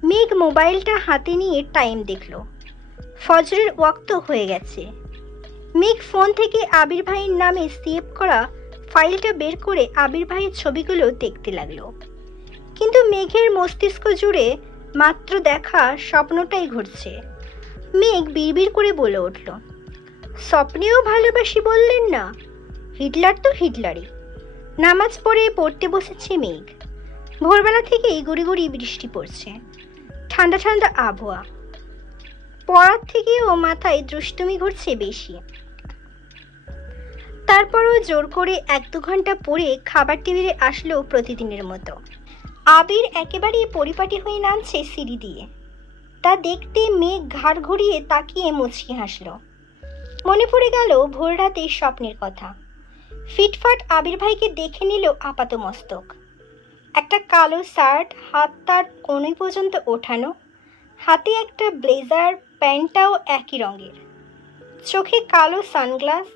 মেঘ মোবাইলটা হাতে নিয়ে টাইম দেখল। ফজরের ওয়াক্ত হয়ে গেছে। মেঘ ফোন থেকে আবির ভাইয়ের নামে সেভ করা ফাইলটা বের করে আবির ভাইয়ের ছবিগুলো দেখতে লাগলো। কিন্তু মেঘের মস্তিষ্ক জুড়ে মাত্র দেখা স্বপ্নটাই ঘুরছে। মেঘ বিড়বিড় করে বলে উঠল, স্বপ্নেও ভালোবাসি বললেন না? হিটলার তো হিটলারই। নামাজ পড়তে বসেছে মেঘ। ভোরবেলা থেকেই গুড়ি গুড়ি বৃষ্টি পড়ছে। ঠান্ডা ঠান্ডা আবহাওয়া। পড়ার থেকেও মাথায় দুষ্টুমি ঘুরছে বেশি। তারপরও জোর করে 1-2 ঘন্টা পরে খাবার টেবিলে আসলো প্রতিদিনের মতো। আবির একেবারেই পরিপাটি হয়ে নামছে সিঁড়ি দিয়ে। তা দেখতে মেঘ ঘাড় ঘুরিয়ে তাকিয়ে মুচকি হাসল। মনে পড়ে গেল ভোর রাতে স্বপ্নের কথা। ফিটফাট আবির ভাইকে দেখে নিল আপাত মস্তক। একটা কালো শার্ট, হাত তার কোণে পর্যন্ত ওঠানো, হাতে একটা ব্লেজার, প্যান্টটাও একই রঙের, চোখে কালো সানগ্লাস।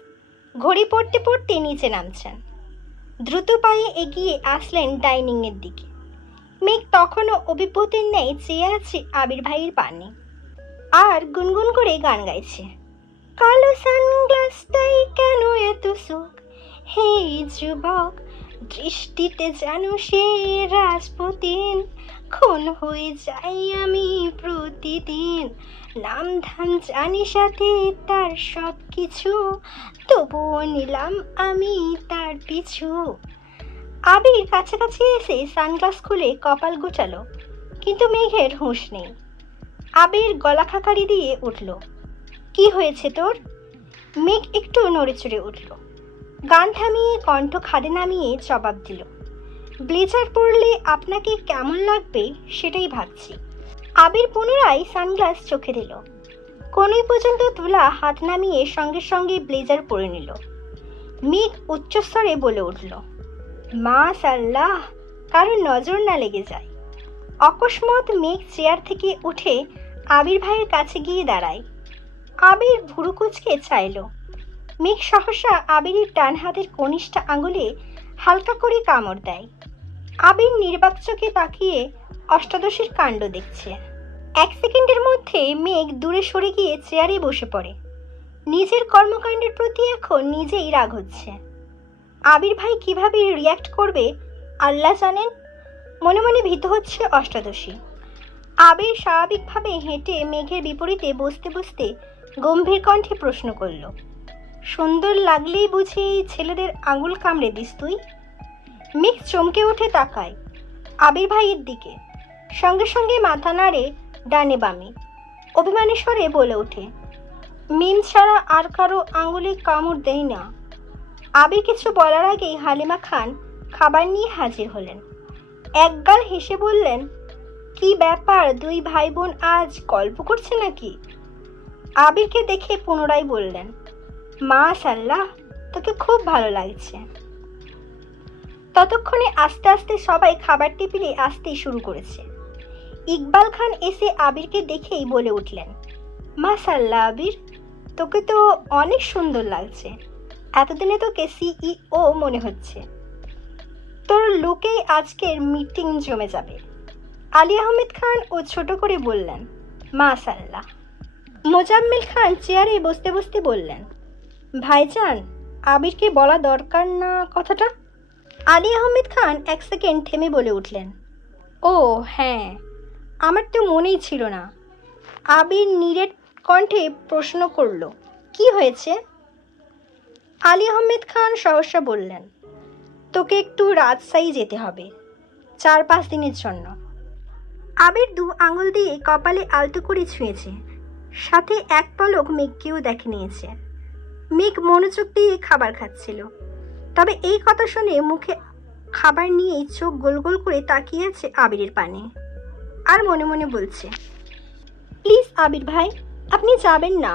ঘড়ি পড়তে পড়তে নিচে নামছেন। দ্রুত পায়ে এগিয়ে আসলেন ডাইনিংয়ের দিকে। মেঘ তখনও অভিভূতির ন্যায় চেয়ে আছে আবির ভাইয়ের পানে আর গুনগুন করে গান গাইছে, কালো সানগ্লাসটাই কেন এত সুখ, হে যুবক দৃষ্টিতে যেন সে রাজপুতিন, খুন হয়ে যাই আমি প্রতিদিন, নাম ধাম জানি সাথে তার সব কিছু, তবুও নিলাম আমি তার পিছু। আবির কাছাকাছি এসে সানগ্লাস খুলে কপাল গোটালো, কিন্তু মেঘের হুঁশ নেই। আবির গলা খাকারি দিয়ে উঠল, কি হয়েছে তোর? মেঘ একটু নড়ে চড়ে উঠল। গান থামিয়ে কণ্ঠ খাদে নামিয়ে জবাব দিল, ব্লেজার পরলে আপনাকে কেমন লাগবে সেটাই ভাবছি। আবির পুনরায় সানগ্লাস চোখে দিল। কোনই পর্যন্ত তোলা হাত নামিয়ে সঙ্গে সঙ্গে ব্লেজার পরে নিল। মেঘ উচ্চস্বরে বলে উঠল, মাশাআল্লাহ, কারো নজর না লেগে যায়। অকস্মাৎ মেঘ চেয়ার থেকে উঠে আবির ভাইয়ের কাছে গিয়ে দাঁড়ায়। আবির ভুরু কুঁচকে চাইল। মেঘ সহসা আবিরের ডান হাতের কনিষ্ঠ আঙুলে হালকা করে কামড় দেয়। আবির নির্বাক চোখে তাকিয়ে অষ্টাদশীর কাণ্ড দেখছে। 1 সেকেন্ডের মধ্যে মেঘ দূরে সরে গিয়ে চেয়ারে বসে পড়ে। নিজের কর্মকাণ্ডের প্রতি এখন নিজেই রাগ হচ্ছে। আবির ভাই কিভাবে রিয়্যাক্ট করবে আল্লাহ জানেন। মনে মনে ভীত হচ্ছে অষ্টাদশী। আবির স্বাভাবিকভাবে হেঁটে মেঘের বিপরীতে বসতে বসতে গম্ভীর কণ্ঠে প্রশ্ন করল, সুন্দর লাগলেই বুঝি ছেলেদের আঙুল কামড়ে দিস তুই? মেঘ চমকে উঠে তাকায় আবির ভাইয়ের দিকে। সঙ্গে সঙ্গে মাথা নাড়ে ডানে বামে। অভিমানী স্বরে বলে ওঠে, মিম ছাড়া আর কারো আঙুলে কামড় দেয় না। আবির কিছু বলার আগেই হালিমা খান খাবার নিয়ে হাজির হলেন। একগাল হেসে বললেন, কি ব্যাপার, 2 ভাই বোন আজ গল্প করছে নাকি? আবিরকে দেখে পুনরায় বললেন, মাশাআল্লাহ, তোকে খুব ভালো লাগছে। ততক্ষণে আস্তে আস্তে সবাই খাবার টেবিলে আসতে শুরু করেছে। ইকবাল খান এসে আবিরকে দেখেই বলে উঠলেন, মাশাআল্লাহ আবির, তোকে তো অনেক সুন্দর লাগছে। এতদিনে তোকে সিইও মনে হচ্ছে। তোর লুকেই আজকের মিটিং জমে যাবে। আলী আহমেদ খান ও ছোট করে বললেন, মাশাআল্লাহ। মোজাম্মেল খান চেয়ারে বসতে বসতে বললেন, ভাইজান, আবিরকে বলা দরকার না কথাটা? আলী আহমেদ খান এক সেকেন্ড থেমে বলে উঠলেন, ও হ্যাঁ, আমার তো মনেই ছিল না। আবির নীরের কণ্ঠে প্রশ্ন করল, কি হয়েছে? আলী আহমেদ খান সহসা বললেন, তোকে একটু রাজশাহী যেতে হবে 4-5 দিনের জন্য। আবির 2 আঙুল দিয়ে কপালে আলতো করে ছুঁয়েছে, সাথে এক পলক মেঘকেও দেখে নিয়েছে। মেঘ মনোযোগ দিয়ে খাবার খাচ্ছিল, তবে এই কথা শুনে মুখে খাবার নিয়েই চোখ গোল গোল করে তাকিয়ে আছে আবিরের পানে, আর মনে মনে বলছে, প্লিজ আবির ভাই, আপনি যাবেন না,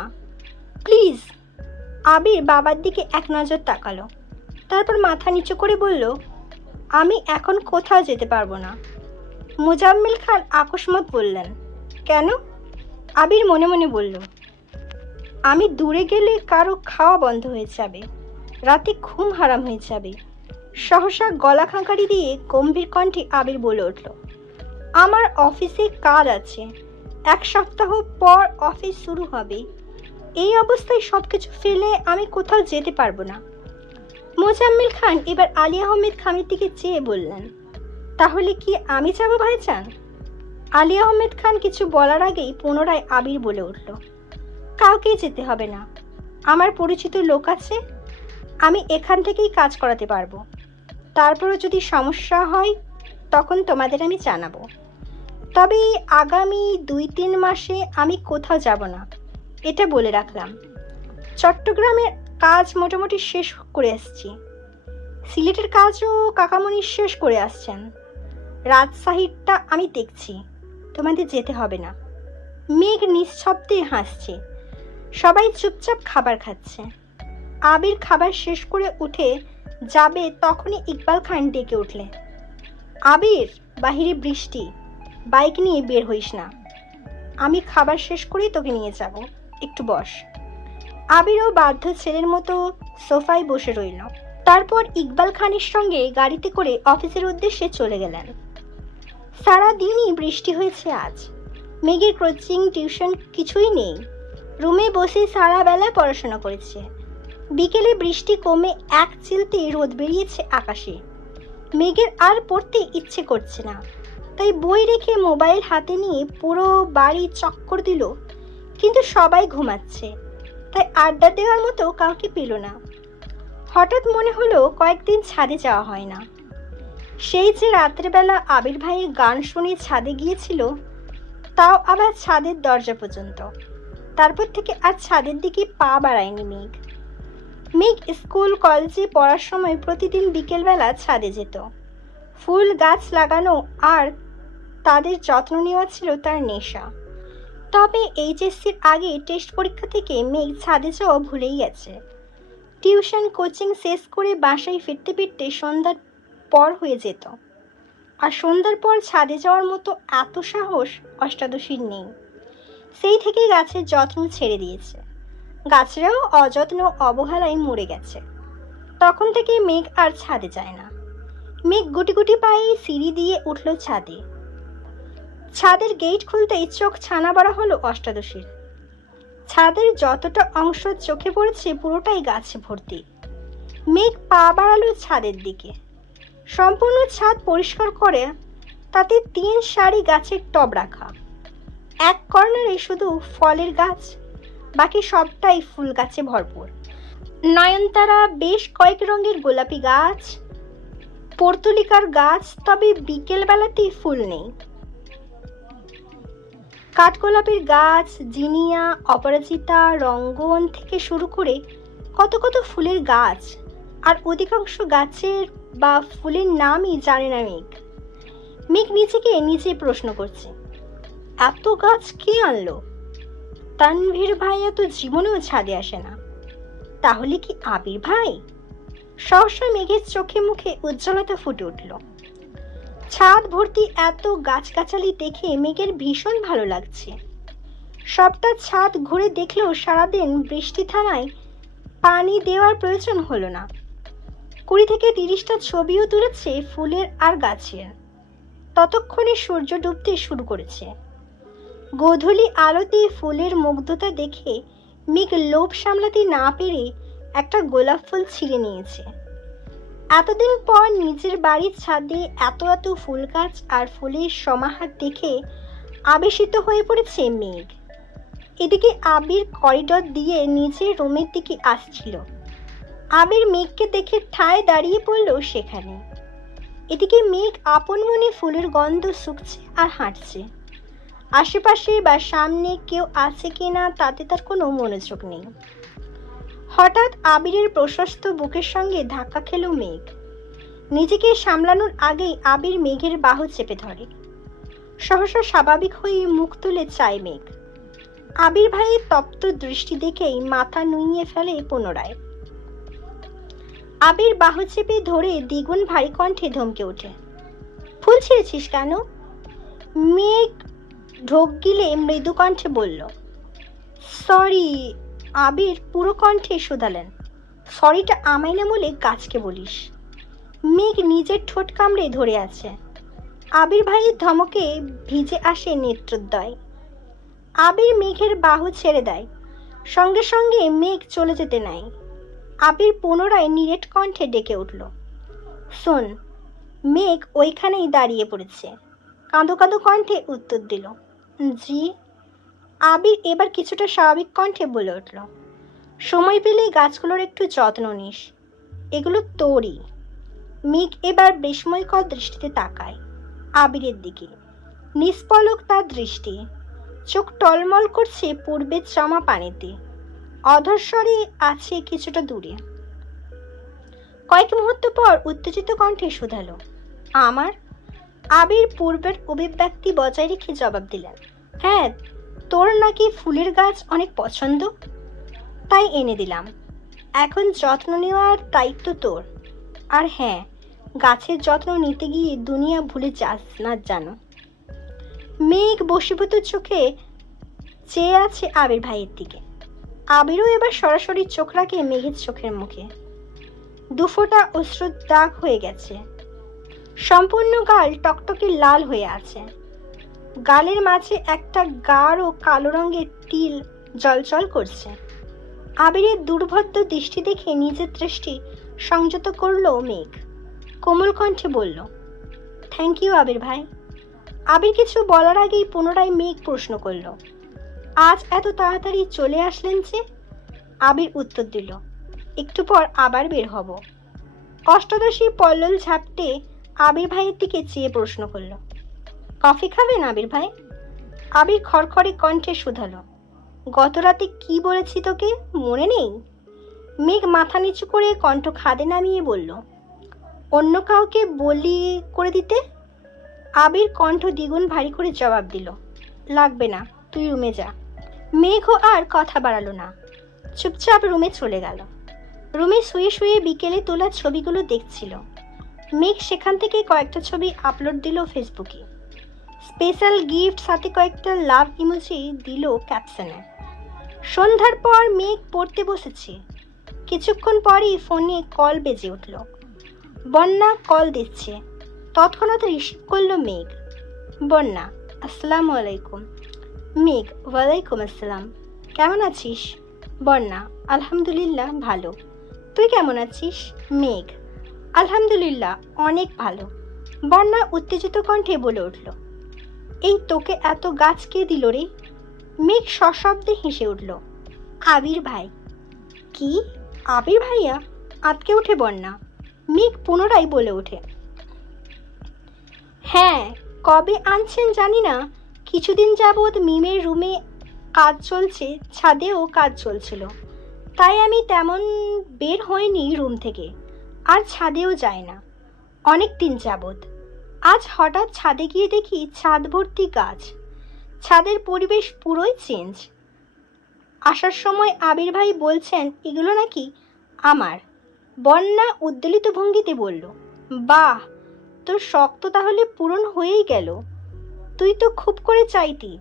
প্লিজ। আবির বাবার দিকে এক নজর তাকালো, তারপর মাথা নিচু করে বলল, আমি এখন কোথাও যেতে পারবো না। মোজাম্মেল খান আকস্মাত বললেন, কেন? আবির মনে মনে বলল, আমি দূরে গেলে কারো খাওয়া বন্ধ হয়ে যাবে, রাতে ঘুম হারাম হয়ে যাবে। সহসা গলা খাঁকারি দিয়ে গম্ভীর কণ্ঠে আবির বলে উঠল, আমার অফিসে কাজ আছে, 1 সপ্তাহ পর অফিস শুরু হবে। এই অবস্থায় সব কিছু ফেলে আমি কোথাও যেতে পারবো না। মোজাম্মেল খান এবার আলী আহমেদ খানের দিকে চেয়ে বললেন, তাহলে কি আমি যাব ভাইজান? আলী আহমেদ খান কিছু বলার আগেই পুনরায় আবির বলে উঠল, কাউকে যেতে হবে না, আমার পরিচিত লোক আছে, আমি এখান থেকেই কাজ করাতে পারবো। তারপরও যদি সমস্যা হয় তখন তোমাদের আমি জানাবো, তবে আগামী 2-3 মাসে আমি কোথাও যাব না, এটা বলে রাখলাম। চট্টগ্রামের কাজ মোটামুটি শেষ করে আসছি, সিলেটের কাজও কাকামণি শেষ করে আসছেন, রাজশাহীরটা আমি দেখছি, তোমাদের যেতে হবে না। মেঘ নিঃশব্দে হাসছে, সবাই চুপচাপ খাবার খাচ্ছে। আবির খাবার শেষ করে উঠে যাবে তখনই ইকবাল খান ডেকে উঠলে, আবির, বাহিরে বৃষ্টি, বাইক নিয়ে বের হইস না, আমি খাবার শেষ করেই তোকে নিয়ে যাব, একটু বস। আবিরও বাধ্য ছেলের মতো সোফায় বসে রইল। তারপর ইকবাল খানের সঙ্গে গাড়িতে করে অফিসের উদ্দেশ্যে চলে গেলেন। সারাদিনই বৃষ্টি হয়েছে আজ, মেঘের কোচিং টিউশন কিছুই নেই, রুমে বসে সারা বেলা পড়াশোনা করেছে। বিকেলে বৃষ্টি কমে এক চিলতে রোদ বেরিয়েছে আকাশে। মেঘের আর পড়তে ইচ্ছে করছে না, তাই বই রেখে মোবাইল হাতে নিয়ে পুরো বাড়ি চক্কর দিল, কিন্তু সবাই ঘুমাচ্ছে, তাই আড্ডা দেওয়ার মতো কাউকে পেল না। হঠাৎ মনে হলো কয়েকদিন ছাদে যাওয়া হয় না। সেই যে রাত্রেবেলা আবির ভাইয়ের গান শুনে ছাদে গিয়েছিল, তাও আবার ছাদের দরজা পর্যন্ত, তারপর থেকে আর ছাদের দিকে পা বাড়ায়নি মেঘ। মেঘ স্কুল কলেজে পড়ার সময় প্রতিদিন বিকেলবেলা ছাদে যেত। ফুল গাছ লাগানো আর তাদের যত্ন নেওয়া ছিল তার নেশা। তবে এইচএসসির আগে টেস্ট পরীক্ষা থেকে মেঘ ছাদে যাওয়া ভুলেই গেছে। টিউশন কোচিং শেষ করে বাসায় ফিরতে ফিরতে সন্ধ্যার পর হয়ে যেত, আর সন্ধ্যার পর ছাদে যাওয়ার মতো এত সাহস অষ্টাদশীর নেই। সেই থেকেই গাছের যত্ন ছেড়ে দিয়েছে, গাছরাও অযত্ন অবহেলায় মরে গেছে। তখন থেকে মেঘ আর ছাদে যায় না। মেঘ গুটি গুটি পায়ে সিঁড়ি দিয়ে উঠল ছাদে। ছাদের গেট খুলতেই চোখ ছানা বড়া হলো অষ্টাদশীর। ছাদের যতটা অংশ চোখে পড়েছে পুরোটাই গাছে ভর্তি। মেঘ পা বাড়ালো ছাদের দিকে। সম্পূর্ণ ছাদ পরিষ্কার করে তাতে 3 সারি গাছের টব রাখা। এক কর্নারে শুধু ফলের গাছ, বাকি সবটাই ফুল গাছে ভরপুর। নয়নতারা, বেশ কয়েক রঙের গোলাপি গাছ, পর্তুলিকার গাছ, তবে বিকেল বেলাতেই ফুল নেই। কাঠগোলাপের গাছ, জিনিয়া, অপরাজিতা, রঙ্গন থেকে শুরু করে কত কত ফুলের গাছ, আর অধিকাংশ গাছের বা ফুলের নামই জানে না মেঘ। মেঘ নিজেকে নিজে প্রশ্ন করছে, এত গাছ কে আনলো? তানভীর ভাইয়া তো জীবনেও ছাদে আসে না, তাহলে কি আবির ভাই? সহসা মেঘের চোখে মুখে উজ্জ্বলতা ফুটে উঠল। ছাদ ভর্তি এত গাছগাছালি দেখে মেঘের ভীষণ ভালো লাগছে। সবটা ছাদ ঘুরে দেখলেও সারাদিন বৃষ্টি থামায় পানি দেওয়ার প্রয়োজন হলো না। 20 থেকে 30টা ছবিও তুলেছে ফুলের আর গাছের। ততক্ষণে সূর্য ডুবতে শুরু করেছে। গোধূলি আলোতে ফুলের মুগ্ধতা দেখে মেঘ লোভ সামলাতে না পেরে একটা গোলাপ ফুল ছিঁড়ে নিয়েছে। এতদিন পর নিজের বাড়ির ছাদে এত এত ফুল গাছ আর ফুলের সমাহার দেখে আবেশিত হয়ে পড়েছে মেঘ। এদিকে আবির করিডর দিয়ে নিজের রুমের দিকে আসছিল। আবির মেঘকে দেখে ঠায় দাঁড়িয়ে পড়ল সেখানে। এদিকে মেঘ আপন মনে ফুলের গন্ধ শুকছে আর হাঁটছে। আশেপাশে বা সামনে কেউ আছে কিনা তাতে তার কোনো মনোযোগ নেই। হঠাৎ আবিরের প্রশস্ত বুকের সঙ্গে ধাক্কা খেল মেঘ। নিজেকে সামলানোর আগেই আবির মেঘের বাহু চেপে ধরে। সহসা স্বাভাবিক হয়ে মুখ তুলে চায় মেঘ। আবির ভাইয়ের তপ্ত দৃষ্টি দেখেই মাথা নুইয়ে ফেলে পুনরায়। আবির বাহু চেপে ধরে দ্বিগুণ ভারী কণ্ঠে ধমকে ওঠে, ফুল ছিঁড়েছিস কেন? মেঘ ঢোক গিলে মৃদু কণ্ঠে বলল, সরি। আবির পুরো কণ্ঠে শুধালেন, সরিটা আমায় না বলে গাছকে বলিস। মেঘ নিজের ঠোঁট কামড়ে ধরে আছে। আবির ভাইয়ের ধমকে ভিজে আসে নেত্রোদ্বয়। আবির মেঘের বাহু ছেড়ে দেয়। সঙ্গে সঙ্গে মেঘ চলে যেতে নেয়। আবির পুনরায় নিরেট কণ্ঠে ডেকে উঠল, শোন। মেঘ ওইখানেই দাঁড়িয়ে পড়েছে। কাঁদো কাঁদো কণ্ঠে উত্তর দিল, জি। আবির এবার কিছুটা স্বাভাবিক কণ্ঠে বলে উঠল, সময় পেলে গাছগুলোর একটু যত্ন নিস, এগুলো তোরই। মেঘ এবার বিস্ময়কর দৃষ্টিতে তাকায় আবিরের দিকে। নিষ্পলক তার দৃষ্টি, চোখ টলমল করছে পূর্বের জমা পানিতে। অধঃস্বরে আছে কিছুটা দূরে। কয়েক মুহূর্ত পর উত্তেজিত কণ্ঠে শুধালো, আমার? আবির পূর্বের অভিব্যক্তি বজায় রেখে জবাব দিলেন, হ্যাঁ, তোর নাকি ফুলের গাছ অনেক পছন্দ, তাই এনে দিলাম। এখন যত্ন নেওয়ার দায়িত্ব তোর। আর হ্যাঁ, গাছের যত্ন নিতে গিয়ে দুনিয়া ভুলে যাস না জানো। মেঘ বশীভূত চোখে চেয়ে আছে আবির ভাইয়ের দিকে। আবিরও এবার সরাসরি চোখ রাখে মেঘের চোখের মুখে। দুফোঁটা অশ্রুর দাগ হয়ে গেছে। সম্পূর্ণ গাল টকটকে লাল হয়ে আছে। গালের মাঝে একটা গাঢ় কালো রঙের তিল জলজল করছে। আবিরের দুর্ভদ্র দৃষ্টি দেখে নিজের দৃষ্টি সংযত করল মেঘ। কোমল কণ্ঠে বলল, থ্যাংক ইউ আবির ভাই। আবির কিছু বলার আগেই পুনরায় মেঘ প্রশ্ন করল, আজ এত তাড়াতাড়ি চলে আসলেন যে? আবির উত্তর দিল, একটু পর আবার বের হব। অষ্টাদশী পল্লল ঝাপটে আবির ভাইয়ের দিকে চেয়ে প্রশ্ন করল, কফি খাবেন আবির ভাই? আবির খড়খড়ে কণ্ঠে শুধালো, গত রাতে কি বলেছি তোকে মনে নেই? মেঘ মাথা নিচু করে কণ্ঠ খাদে নামিয়ে বলল, অন্য কাউকে বলি করে দিতে। আবির কণ্ঠ দ্বিগুণ ভারী করে জবাব দিল, লাগবে না, তুই রুমে যা। মেঘও আর কথা বাড়ালো না, চুপচাপ রুমে চলে গেল। রুমে শুয়ে শুয়ে বিকেলে তোলা ছবিগুলো দেখছিল। মেঘ সেখান থেকে কয়েকটা ছবি আপলোড দিল ফেসবুকে। স্পেশাল গিফট সাথে কয়েকটা লাভ ইমোজি দিল ক্যাপশনে। সন্ধ্যার পর মেঘ পড়তে বসেছে। কিছুক্ষণ পরই ফোনে কল বেজে উঠল। বন্যা কল দিচ্ছে। তৎক্ষণাৎ রিসিভ করলো মেঘ। বন্যা, আসসালামু আলাইকুম। মেঘ, ওয়ালাইকুম আসসালাম। কেমন আছিস? বন্যা, আলহামদুলিল্লাহ ভালো। তুই কেমন আছিস? মেঘ, আলহামদুলিল্লাহ অনেক ভালো। বন্যা উত্তেজিত কণ্ঠে বলে উঠল, এই তোকে এত গাছ কে দিল রে? মেঘ সশব্দে হেসে উঠল, আবির ভাই। কি? আবির ভাইয়া? আঁতকে ওঠে বন্যা। মেঘ পুনরায় বলে ওঠে, হ্যাঁ, কবে আনছেন জানি না, কিছুদিন যাবৎ মিমের রুমে কাজ চলছে, ছাদেও কাজ চলছিল, তাই আমি তেমন বের হইনি রুম থেকে, আর ছাদেও যাই না অনেক দিন যাবৎ। আজ হঠাৎ ছাদে গিয়ে দেখি ছাদ ভর্তি গাছ। ছাদের পরিবেশ পুরোই চেঞ্জ। আসার সময় আবির ভাই বলছেন এগুলো নাকি আমার। বন্যা উদ্বেলিত ভঙ্গিতে বলল, বাহ, তোর শখ তো তাহলে পূরণ হয়েই গেল। তুই তো খুব করে চাইতি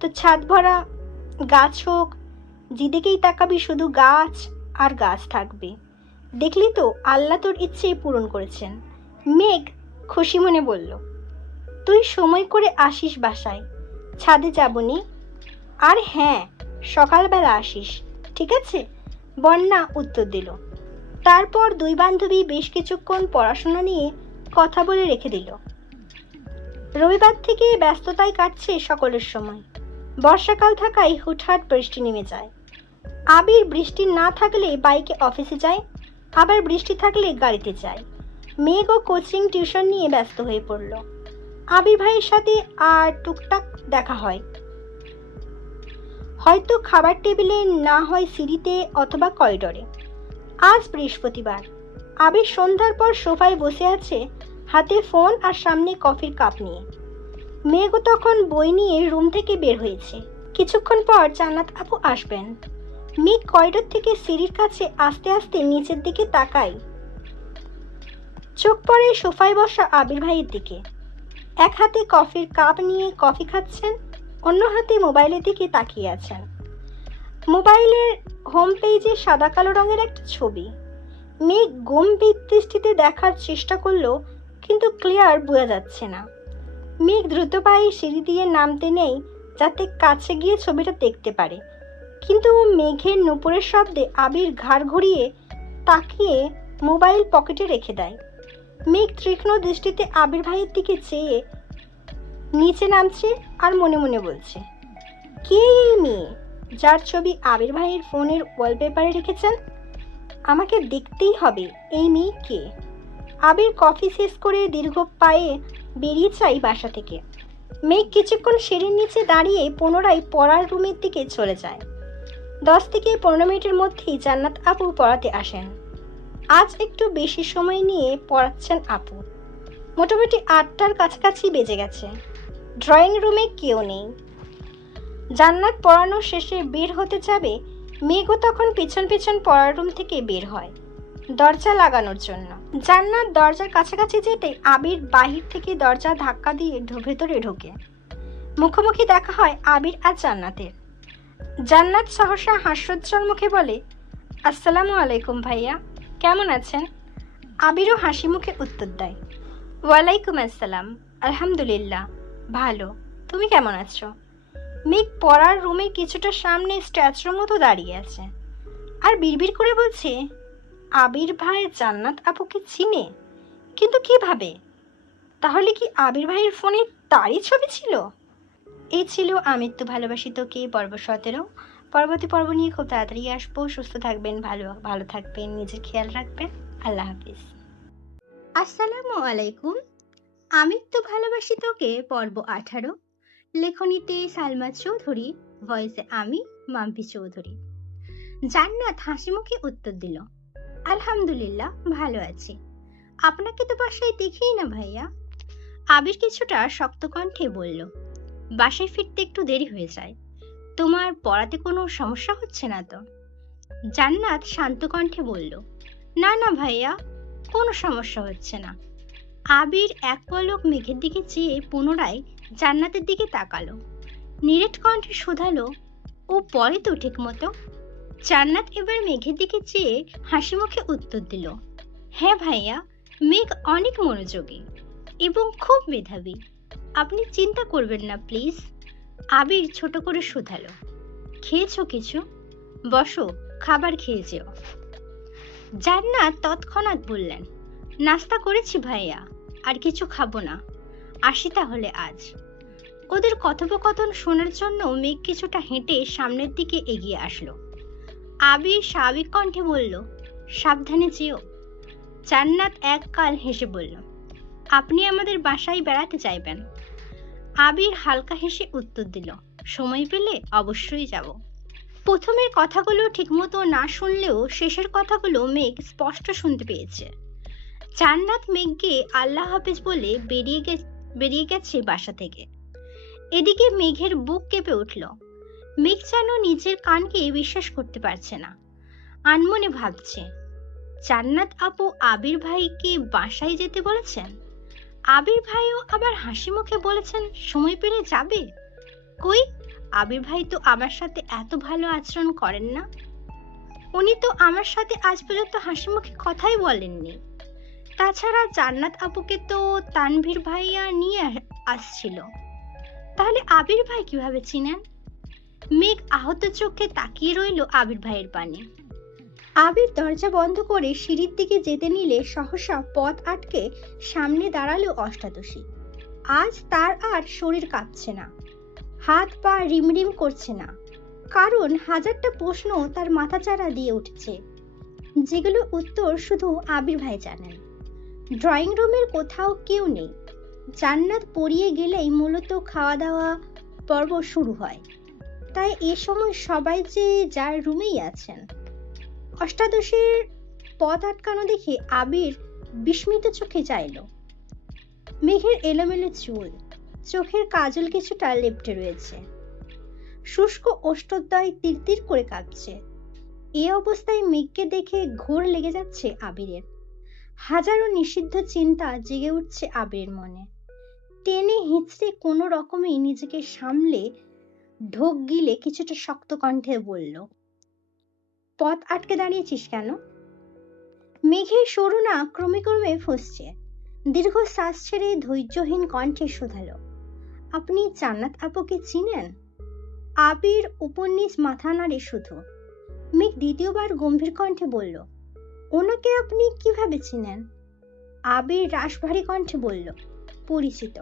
তো ছাদ ভরা গাছ হোক, যেদিকেই তাকাবি শুধু গাছ আর গাছ থাকবে। দেখলি তো, আল্লাহ তোর ইচ্ছে পূরণ করেছেন। মেঘ খুশি মনে বলল, তুই সময় করে আসিস বাসায়, ছাদে যাবনি। আর হ্যাঁ, সকালবেলা আসিস, ঠিক আছে? বন্যা উত্তর দিল। তারপর দুই বান্ধবী বেশ কিছুক্ষণ পড়াশোনা নিয়ে কথা বলে রেখে দিল। রবিবার থেকে ব্যস্ততায় কাটছে সকলের সময়। বর্ষাকাল থাকায় হুটহাট বৃষ্টি নেমে যায়। আবির বৃষ্টি না থাকলে বাইকে অফিসে যায়, আবার বৃষ্টি থাকলে গাড়িতে যায়। মেঘও কোচিং টিউশন নিয়ে ব্যস্ত হয়ে পড়ল। আবির ভাইয়ের সাথে আর টুকটাক দেখা হয়, হয়তো খাবার টেবিলে, না হয় সিঁড়িতে অথবা করিডোরে। আজ বৃহস্পতিবার। আবির সন্ধ্যার পর সোফায় বসে আছে, হাতে ফোন আর সামনে কফির কাপ নিয়ে। মেঘও তখন বই নিয়ে রুম থেকে বের হয়েছে। কিছুক্ষণ পর জান্নাত আপু আসবেন। মেঘ করিডোর থেকে সিঁড়ির কাছে আস্তে আস্তে নিচের দিকে তাকায়। চোখ পড়ে সোফায় বসা আবির ভাইয়ের দিকে। এক হাতে কফির কাপ নিয়ে কফি খাচ্ছেন, অন্য হাতে মোবাইলের দিকে তাকিয়ে আছেন। মোবাইলের হোম পেজে সাদা কালো রঙের একটা ছবি। মেঘ গম্ভীর দৃষ্টিতে দেখার চেষ্টা করলো, কিন্তু ক্লিয়ার বোঝা যাচ্ছে না। মেঘ দ্রুত পায়ে সিঁড়ি দিয়ে নামতে নেই যাতে কাছে গিয়ে ছবিটা দেখতে পারে, কিন্তু মেঘের নুপুরের শব্দে আবির ঘাড় ঘুরিয়ে তাকিয়ে মোবাইল পকেটে রেখে দেয়। মেঘ তীক্ষ্ণ দৃষ্টিতে আবির ভাইয়ের দিকে চেয়ে নিচে নামছে আর মনে মনে বলছে, কে এই মেয়ে যার ছবি আবির ভাইয়ের ফোনের ওয়ালপেপারে রেখেছেন? আমাকে দেখতেই হবে এই মেয়ে কে। আবির কফি শেষ করে দীর্ঘ পায়ে বেরিয়ে যায় বাসা থেকে। মেঘ কিছুক্ষণ সিঁড়ির নিচে দাঁড়িয়ে পুনরায় পড়ার রুমের দিকে চলে যায়। 10 থেকে 15 মিনিটের মধ্যেই জান্নাত আপু পড়াতে আসেন। আজ একটু বেশি সময় নিয়ে পড়াচ্ছেন আপু। মোটামুটি 8টার কাছাকাছি বেজে গেছে। ড্রয়িং রুমে কেউ নেই। জান্নাত পড়ানো শেষে বের হতে যাবে, মেঘও তখন পিছন পিছন পড়ার রুম থেকে বের হয় দরজা লাগানোর জন্য। জান্নাত দরজার কাছাকাছি যেতে আবির বাহির থেকে দরজা ধাক্কা দিয়ে ভেতরে ঢোকে। মুখোমুখি দেখা হয় আবির আর জান্নাতের। জান্নাত সহসা হাস্যোজ্জ্বল মুখে বলে, আসসালামু আলাইকুম ভাইয়া, কেমন আছেন? আবিরও হাসি মুখে উত্তর দেয়, ওয়ালাইকুম আসসালাম, আলহামদুলিল্লাহ ভালো, তুমি কেমন আছো? মেঘ পড়ার রুমের কিছুটা সামনে স্ট্যাচুর মতো দাঁড়িয়ে আছে আর বিড়বিড় করে বলছে, আবির ভাই জান্নাত আপুকে চিনে, কিন্তু কিভাবে? তাহলে কি আবির ভাইয়ের ফোনে তারই ছবি ছিল? এই ছিল আমৃত্যু ভালোবাসি তোকে পর্ব 17। পরবর্তী পর্ব নিয়ে খুব তাড়াতাড়ি আসবো। সুস্থ থাকবেন, ভালো থাকবেন, নিজের খেয়াল রাখবেন। আল্লাহ হাফিজ। আসসালামু আলাইকুম। আমৃত্যু ভালোবাসি তোকে পর্ব 18। লেখনীতে সালমা চৌধুরী, ভয়েসে আমি মাম্পি চৌধুরী। জান্নাত হাসি মুখে উত্তর দিল, আলহামদুলিল্লাহ ভালো আছি। আপনাকে তো বাসায় দেখিই না ভাইয়া। আবির কিছুটা শক্ত কণ্ঠে বলল, বাসায় ফিরতে একটু দেরি হয়ে যায়। তোমার পড়াতে কোনো সমস্যা হচ্ছে না তো? জান্নাত শান্ত কণ্ঠে বলল, না না ভাইয়া, কোনো সমস্যা হচ্ছে না। আবির এক পলক মেঘের দিকে চেয়ে পুনরায় জান্নাতের দিকে তাকালো। নিরেট কণ্ঠে শোধালো, ও পড়ে তো ঠিক মতো? জান্নাত এবার মেঘের দিকে চেয়ে হাসি মুখে উত্তর দিল, হ্যাঁ ভাইয়া, মেঘ অনেক মনোযোগী এবং খুব মেধাবী। আপনি চিন্তা করবেন না প্লিজ। আবির ছোট করে শোধালো, খেয়েছো কিছু? বসো, খাবার খেয়ে যেও। জান্নাত তৎক্ষণাৎ বললেন, নাস্তা করেছি ভাইয়া, আর কিছু খাবো না, আসি তাহলে আজ। ওদের কথোপকথন শোনার জন্য মেঘ কিছুটা হেঁটে সামনের দিকে এগিয়ে আসলো। আবির স্বাভাবিক কণ্ঠে বলল, সাবধানে যেও। জান্নাত এক কাল হেসে বলল, আপনি আমাদের বাসায় বেড়াতে যাইবেন? আবির হালকা হেসে উত্তর দিল, সময় পেলে অবশ্যই যাব। প্রথমের কথাগুলো ঠিকমতো না শুনলেও শেষের কথাগুলো মেঘ স্পষ্ট শুনতে পেয়েছে। জান্নাত মেঘকে আল্লাহ হাফেজ বলে বেরিয়ে গেছে বাসা থেকে। এদিকে মেঘের বুক কেঁপে উঠল। মেঘ যেন নিজের কানকে বিশ্বাস করতে পারছে না। আনমনে ভাবছে, জান্নাত আপু আবির ভাইকে বাসায় যেতে বলেছেন। আবির ভাইও আবার হাসি মুখে বলেছেন সময় পেলে যাবে। কই, আবির ভাই তো আমার সাথে এত ভালো আচরণ করেন না। উনি তো আমার সাথে আজ পর্যন্ত হাসি মুখে কথাই বলেননি। তাছাড়া জান্নাত আপুকে তো তানভীর ভাইয়া নিয়ে আসছিল। তাহলে আবির ভাই কিভাবে চিনেন? মেঘ আহত চোখে তাকিয়ে রইল আবির ভাইয়ের পানে। আবির দরজা বন্ধ করে সিঁড়ির দিকে যেতে নিলে সহসা পথ আটকে সামনে দাঁড়ালো অষ্টাদশী। আজ তার আর শরীর কাঁপছে না, হাত পা রিমরিম করছে না, কারণ হাজারটা প্রশ্ন তার মাথাচাড়া দিয়ে উঠছে, যেগুলো উত্তর শুধু আবির ভাই জানেন। ড্রয়িং রুমের কোথাও কেউ নেই। জান্নাত পড়িয়ে গেলেই মূলত খাওয়া দাওয়া পর্ব শুরু হয়, তাই এ সময় সবাই যে যার রুমেই আছেন। অষ্টাদশীর পথ আটকানো দেখে আবির বিস্মিত চোখে চাইল। মেঘের এলোমেলো চুল, চোখের কাজল কিছুটা লেপ্টে রয়েছে, শুষ্ক ওষ্ঠদ্বয় তিরতির করে কাঁপছে। এ অবস্থায় মেঘকে দেখে ঘোর লেগে যাচ্ছে আবিরের। হাজারো নিষিদ্ধ চিন্তা জেগে উঠছে আবিরের মনে। টেনে হিঁচড়ে কোনো রকমে নিজেকে সামলে ঢোক গিলে কিছুটা শক্ত কণ্ঠে বলল, পথ আটকে দাঁড়িয়েছিস কেন? মেঘের সরুনা ক্রমে ক্রমে ফুঁসছে। দীর্ঘ শ্বাস ছেড়ে ধৈর্যহীন কণ্ঠে শোধালো, আপনি জান্নাত আপুকে চিনেন? আবির উপর নিচ মাথা নাড়ে শুধু। মেঘ দ্বিতীয়বার গম্ভীর কণ্ঠে বলল, ওনাকে আপনি কিভাবে চিনেন? আবির রাশভারী কণ্ঠে বলল, পরিচিত।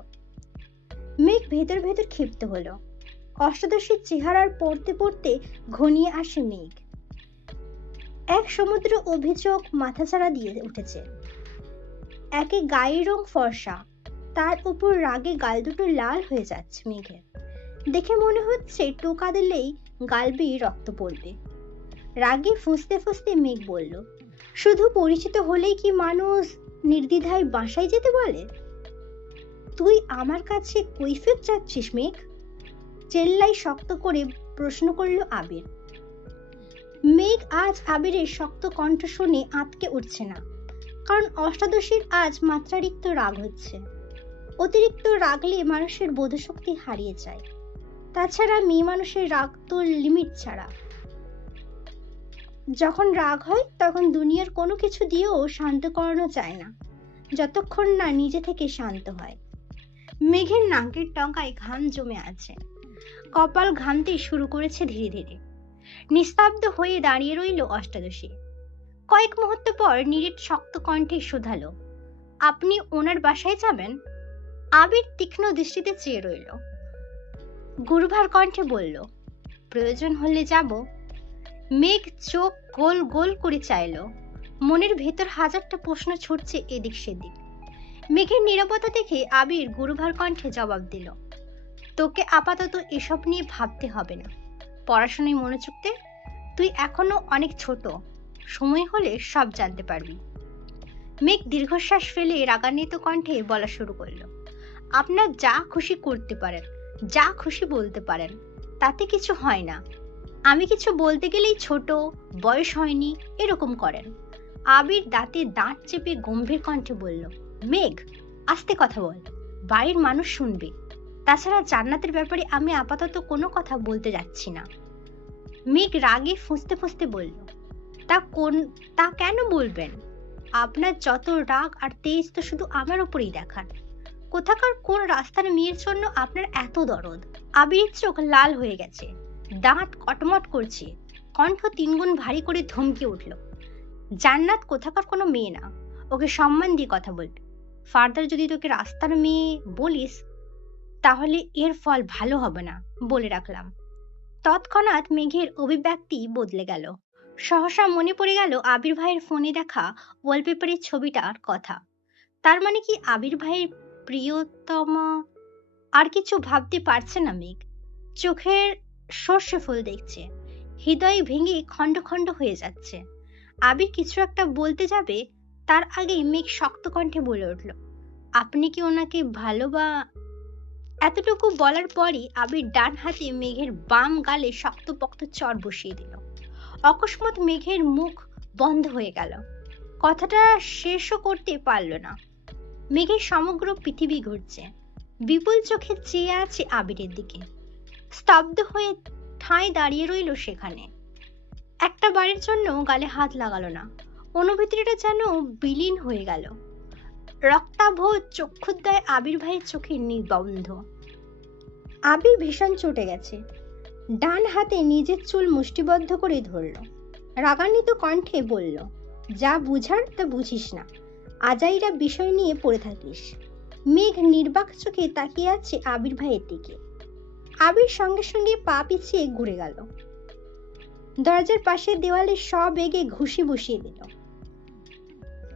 মেঘ ভেতর ভেতর ক্ষিপ্ত হলো। অষ্টাদশীর চেহারার পড়তে পড়তে ঘনিয়ে আসে মেঘ। এক সমুদ্র অভিযোগ মাথাচাড়া দিয়ে উঠেছে। একে গায়ের রং ফর্সা, তার উপর রাগে গাল দুটো লাল হয়ে যাচ্ছে মেঘের। দেখে মনে হচ্ছে টোকা দিলেই গাল বেয়ে রক্ত পড়বে। রাগে ফুঁসতে ফুঁসতে মেঘ বলল, শুধু পরিচিত হলেই কি মানুষ নির্দ্বিধায় বাসায় যেতে বলে? তুই আমার কাছে কৈফিয়ত চাচ্ছিস মেঘ? চেল্লাই শক্ত করে প্রশ্ন করল আবির। মেঘ আজ আবিরের শক্ত কণ্ঠ শুনে আঁতকে উঠছে না, কারণ অষ্টাদশীর আজ মাত্রাতিরিক্ত রাগ হচ্ছে। অতিরিক্ত রাগলে মানুষের বোধশক্তি হারিয়ে যায়। তাছাড়া মেয়ে মানুষের রাগ তো লিমিট ছাড়া। যখন রাগ হয় তখন দুনিয়ার কোনো কিছু দিয়েও শান্ত করানো যায় না, যতক্ষণ না নিজে থেকে শান্ত হয়। মেঘের নাকের টঙ্কায় ঘাম জমে আছে, কপাল ঘামতে শুরু করেছে ধীরে ধীরে। নিস্তব্ধ হয়ে দাঁড়িয়ে রইল অষ্টাদশী। কয়েক মুহূর্ত পর নিরেট শক্ত কণ্ঠে শোধালো, আপনি ওনার বাসায় যাবেন? আবির তীক্ষ্ণ দৃষ্টিতে চেয়ে রইল। গুরুভার কণ্ঠে বলল, প্রয়োজন হলে যাব। মেঘ চোখ গোল গোল করে চাইল। মনের ভেতর হাজারটা প্রশ্ন ছুটছে এদিক সেদিক। মেঘের নীরবতা দেখে আবির গুরুভার কণ্ঠে জবাব দিল, তোকে আপাতত এসব নিয়ে ভাবতে হবে না, পড়াশোনায় মনোযোগ দে। তুই এখনো অনেক ছোট, সময় হলে সব জানতে পারবি। মেঘ দীর্ঘশ্বাস ফেলে রাগান্বিত কণ্ঠে বলা শুরু করলো, আপনার যা খুশি করতে পারেন, যা খুশি বলতে পারেন, তাতে কিছু হয় না। আমি কিছু বলতে গেলেই ছোট, বয়স হয়নি এরকম করেন। আবির দাঁতে দাঁত চেপে গম্ভীর কণ্ঠে বলল, মেঘ আস্তে কথা বল, বাড়ির মানুষ শুনবে। তাছাড়া জান্নাতের ব্যাপারে আমি আপাতত কোনো কথা বলতে যাচ্ছি না। মেঘ রাগে ফুঁসতে ফুঁসতে বলল, তা কেন বলবেন? আপনার যত রাগ আর তেজ তো শুধু আমার উপরেই দেখান। কোথাকার কোন রাস্তার মেয়ের জন্য আপনার এত দরদ? আবিরের চোখ লাল হয়ে গেছে, দাঁত কটমট করছে, কণ্ঠ তিনগুণ ভারী করে ধমকে উঠল, জান্নাত কোথাকার কোনো মেয়ে না, ওকে সম্মান দিয়ে কথা বলবি। ফার্দার যদি তোকে রাস্তার মেয়ে বলিস তাহলে এর ফল ভালো হবে না, বলে রাখলাম। তৎক্ষণাৎ মেঘের অভিব্যক্তি বদলে গেল। সহসা মনে পড়ে গেল আবির ভাইয়ের ফোনে দেখা ওয়ালপেপারের ছবিটার কথা। তার মানে কি আবির ভাইয়ের প্রিয়তমা? আর কিছু ভাবতে পারছে না মেঘ। চোখের সর্ষে ফুল দেখছে, হৃদয় ভেঙে খণ্ড খণ্ড হয়ে যাচ্ছে। আবির কিছু একটা বলতে যাবে, তার আগেই মেঘ শক্ত কণ্ঠে বলে উঠল, আপনি কি ওনাকে ভালোবা? এতটুকু বলার পরই আবির ডান হাতে মেঘের বাম গালে শক্তপোক্ত চড় বসিয়ে দিল। অকস্মাৎ মেঘের মুখ বন্ধ হয়ে গেল, কথাটা শেষও করতে পারল না। মেঘের সমগ্র পৃথিবী ঘুরছে, বিপুল চোখে চেয়ে আছে আবিরের দিকে। স্তব্ধ হয়ে ঠাঁই দাঁড়িয়ে রইল সেখানে। একটা বারের জন্য গালে হাত লাগালো না, অনুভূতিটা যেন বিলীন হয়ে গেল। রক্তাভ চক্ষুদ্দয় আবির ভাইয়ের চোখে নির্বন্ধ। আবির ভীষণ চটে গেছে, ডান হাতে নিজের চুল মুষ্টিবদ্ধ করে ধরল। রাগান্বিত কণ্ঠে বলল, যা বুঝার তা বুঝিস না, আজাইরা বিষয় নিয়ে পড়ে থাকিস। মেঘ নির্বাক চোখে তাকিয়ে আছে আবির ভাইয়ের দিকে। আবির সঙ্গে সঙ্গে পা পিছিয়ে ঘুরে গেল। দরজার পাশের দেওয়ালে সবেগে ঘুষি বসিয়ে দিল।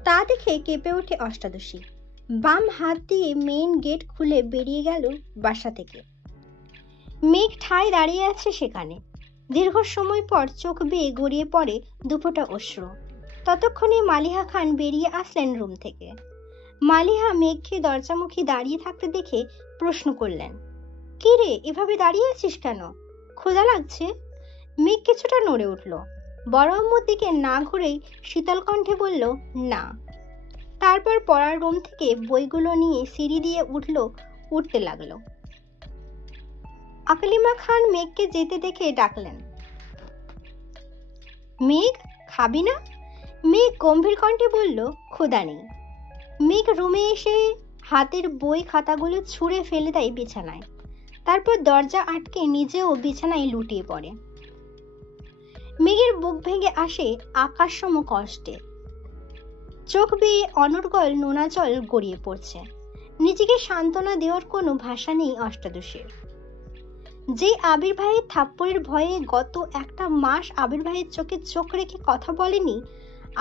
তা দেখে কেঁপে ওঠে অষ্টাদশী। বাম হাত দিয়ে মেইন গেট খুলে বেরিয়ে গেল বাসা থেকে। মেঘ ঠায় দাঁড়িয়ে আছে সেখানে। দীর্ঘ সময় পর চোখ বেয়ে গড়িয়ে পড়ে দুফোঁটা অশ্রু। ততক্ষণে মালিহা খান বেরিয়ে আসলেন রুম থেকে। মালিহা মেঘকে দরজামুখী দাঁড়িয়ে থাকতে দেখে প্রশ্ন করলেন, কি রে, এভাবে দাঁড়িয়ে আছিস কেন? ক্ষুধা লাগছে? মেঘ কিছুটা নড়ে উঠল। বড় আম্মুর দিকে না ঘুরেই শীতল কণ্ঠে বলল, না। তারপর পড়ার রুম থেকে বইগুলো নিয়ে সিঁড়ি দিয়ে উঠতে লাগলো। আকলিমা খান মেঘকে যেতে দেখে ডাকলেন, মেঘ, খাবি না? মেঘ গম্ভীর কণ্ঠে বলল, ক্ষুধা নেই। মেঘ রুমে এসে হাতের বই খাতাগুলো ছুঁড়ে ফেলে দেয় বিছানায়। তারপর দরজা আটকে নিজেও বিছানায় লুটিয়ে পড়ে। মেঘের বুক ভেঙে আসে আকাশসম কষ্টে। চোখ বেয়ে অনর্গল নোনা জল গড়িয়ে পড়ছে। নিজেকে সান্ত্বনা দেওয়ার কোনো ভাষা নেই অষ্টাদশীর। যে আবির ভাইয়ের থাপ্পড়ের ভয়ে গত একটা মাস আবির ভাইয়ের চোখে চোখ রেখে কথা বলেনি,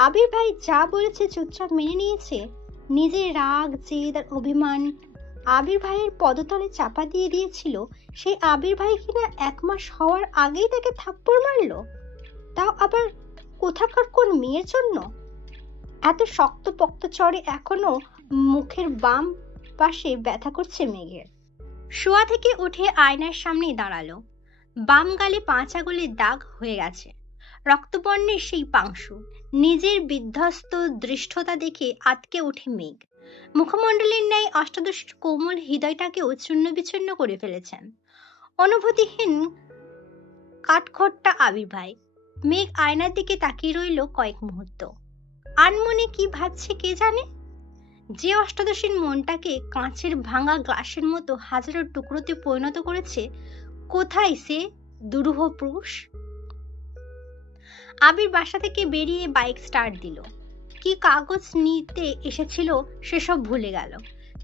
আবির ভাই যা বলেছে চুপচাপ মেনে নিয়েছে, নিজের রাগ, জেদ আর অভিমান আবির ভাইয়ের পদতলে চাপা দিয়ে দিয়েছিল, সেই আবির ভাই কিনা 1 মাস হওয়ার আগেই তাকে থাপ্পড় মারলো, তাও আবার কোথাকার কোন মেয়ের জন্য? এত শক্ত পক্ত চড়ে এখনো মুখের বাম পাশে ব্যথা করছে মেঘের। শোয়া থেকে উঠে আয়নার সামনে দাঁড়ালো। বাম গালে 5 আঙুলের দাগ হয়ে গেছে, রক্তবর্ণের সেই পাংশু। নিজের বিধ্বস্ত দৃষ্টতা দেখে আটকে ওঠে মেঘ। মুখমণ্ডলের ন্যায় অষ্টাদশীর কোমল হৃদয়টাকেও চূর্ণ বিচ্ছিন্ন করে ফেলেছেন অনুভূতিহীন কাঠখোট্টা আবির ভাই। মেঘ আয়নার দিকে তাকিয়ে রইল কয়েক মুহূর্ত। আনমনে কি ভাবছে কে জানে। যে অষ্টাদশীর মনটাকে কাঁচের ভাঙা গ্লাসের মতো হাজারো টুকরোতে পরিণত করেছে, কোথায় সে দুরূহ পুরুষ? আবির বাসা থেকে বেরিয়ে বাইক স্টার্ট দিল। কি কাগজ নিতে এসেছিল সেসব ভুলে গেল।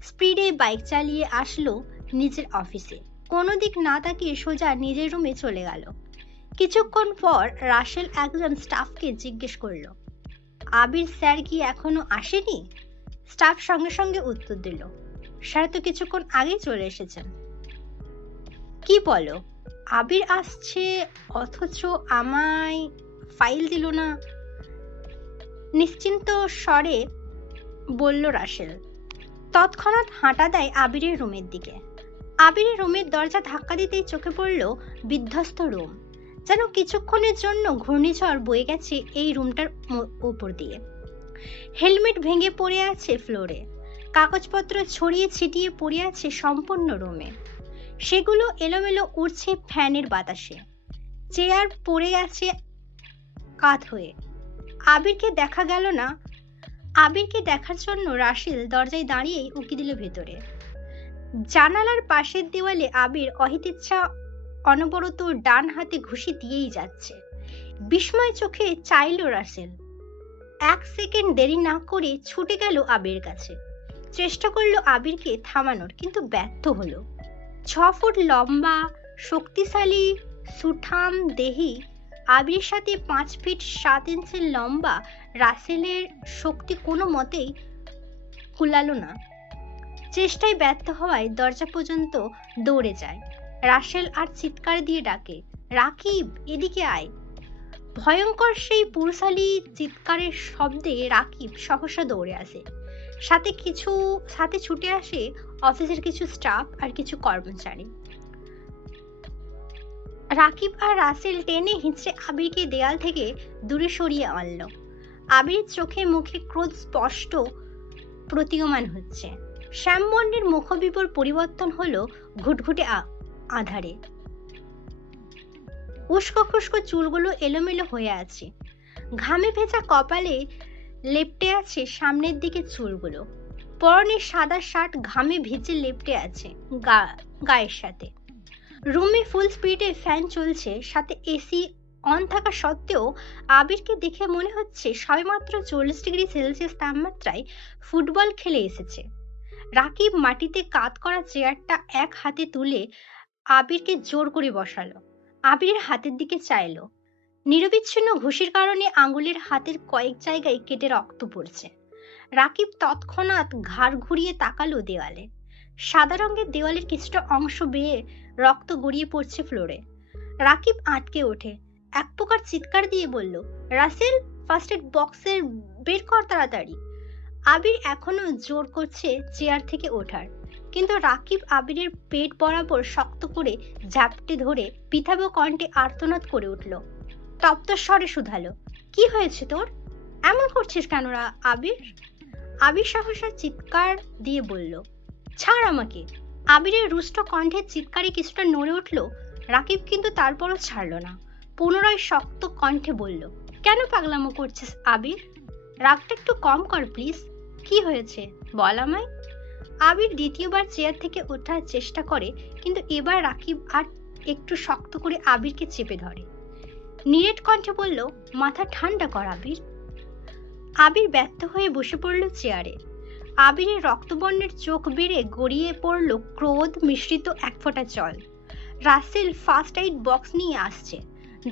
স্পিডে বাইক চালিয়ে আসলো নিজের অফিসে। কোনো দিক না তাকিয়ে সোজা নিজের রুমে চলে গেল। কিছুক্ষণ পর রাসেল একজন স্টাফকে জিজ্ঞেস করলো, আবির স্যার কি এখনো আসেনি? স্টাফ সঙ্গে সঙ্গে উত্তর দিল, স্যার তো কিছুক্ষণ আগেই চলে এসেছেন। কি বলো, আবির আসছে অথচ আমায় ফাইল দিল না? নিশ্চিন্ত স্বরে বলল রাসেল। তৎক্ষণাৎ হাঁটা দেয় আবিরের রুমের দিকে। আবিরের রুমের দরজা ধাক্কা দিতেই চোখে পড়ল বিধ্বস্ত রুম। যেন কিছুক্ষণের জন্য ঘূর্ণিঝড় বয়ে গেছে এই রুমটার উপর দিয়ে। হেলমেট ভেঙে পড়ে আছে ফ্লোরে, কাগজপত্র ছড়িয়ে ছিটিয়ে পড়ে আছে সম্পূর্ণ রুমে। সেগুলো এলোমেলো উড়ছে ফ্যানের বাতাসে। চেয়ার পড়ে গেছে কাত হয়ে। আবিরকে দেখা গেল না। আবিরকে দেখার জন্য রাসেল দরজায় দাঁড়িয়েই উকি দিল ভেতরে। জানালার পাশের দেওয়ালে আবির অহিতেচ্ছা অনবরত ডান হাতে ঘুষি দিয়েই যাচ্ছে। বিস্ময় চোখে চাইল রাসেল। 1 সেকেন্ড দেরি না করে ছুটে গেল আবির কাছে। চেষ্টা করলো আবিরকে থামানোর, কিন্তু ব্যর্থ হলো। 6 ফুট লম্বা, শক্তিশালী, সুঠাম দেহি আবির সাথে 5 ফিট 7 ইঞ্চির লম্বা রাসেলের শক্তি কোনো মতেই কুলালো না। চেষ্টায় ব্যর্থ হওয়ায় দরজা পর্যন্ত দৌড়ে যায়। রাসেল আর চিৎকার দিয়ে ডাকে, রাকিব, এদিকে আয়। ভয়ঙ্কর সেই পুরুষালী চিৎকারের শব্দে রাকিব সহসা দৌড়ে আসে। সাথে ছুটে আসে অফিসের কিছু স্টাফ আর কিছু কর্মচারী। রাকিব আর রাসেল টেনে হিঁচড়ে আবিরকে দেয়াল থেকে দূরে সরিয়ে আনলো। আবির চোখে মুখে ক্রোধ স্পষ্ট প্রতীয়মান হচ্ছে। শ্যামবর্ণের মুখবিবর পরিবর্তন হলো ঘুটঘুটে আধারে। উস্কো খুস্কো চুলগুলো এলোমেলো হয়ে আছে। ঘামে ভেজা কপালে লেপ্টে আছে সামনের দিকে চুলগুলো। পরনে সাদা শার্ট ঘামে ভিজে লেপ্টে আছে গায়ের সাথে। রুমে ফুল স্পিডে ফ্যান চলছে, সাথে এসি অন থাকা সত্ত্বেও আবিরকে দেখে মনে হচ্ছে সবেমাত্র 40 ডিগ্রি সেলসিয়াস তাপমাত্রায় ফুটবল খেলে এসেছে। রাকিব মাটিতে কাত করা চেয়ারটা এক হাতে তুলে আবিরকে জোর করে বসালো। আবিরের হাতের দিকে চাইলো। নিরবিচ্ছিন্ন ঘুষির কারণে আঙুলের হাতের কয়েক জায়গায় কেটে রক্ত পড়ছে। রাকিব তৎক্ষণাৎ ঘাড় ঘুরিয়ে তাকালো দেওয়ালে। সাদা রঙের দেওয়ালের কিছুটা অংশ বেয়ে রক্ত গড়িয়ে পড়ছে ফ্লোরে। রাকিব আটকে ওঠে, এক প্রকার চিৎকার দিয়ে বলল, রাসেল, ফার্স্ট এড বক্সের বের কর তাড়াতাড়ি। আবির এখনো জোর করছে চেয়ার থেকে ওঠার, কিন্তু রাকিব আবিরের পেট বরাবর শক্ত করে ঝাপটে ধরে পিতাব কণ্ঠে আর্তনাদ করে উঠল। তপ্ত স্বরে শুধালো, কি হয়েছে তোর? এমন করছিস কেন আবির? আবির সহসা চিৎকার দিয়ে বলল, ছাড় আমাকে। আবিরের রুষ্ট কণ্ঠের চিৎকারে কিছুটা নড়ে উঠল রাকিব, কিন্তু তারপরও ছাড়ল না। পুনরায় শক্ত কণ্ঠে বলল, কেন পাগলামো করছিস আবির? রাগটা একটু কম কর প্লিজ। কি হয়েছে বল আমায়। আবির দ্বিতীয়বার চেয়ার থেকে ওঠার চেষ্টা করে, কিন্তু এবার রাকিব আর একটু শক্ত করে আবিরকে চেপে ধরে। নিরেট কণ্ঠে বলল, মাথা ঠান্ডা কর আবির। আবির ব্যর্থ হয়ে বসে পড়ল চেয়ারে। আবিরের রক্তবর্ণের চোখ বেড়ে গড়িয়ে পড়ল ক্রোধ মিশ্রিত এক ফোঁটা জল। রাসেল ফার্স্ট এইড বক্স নিয়ে আসছে।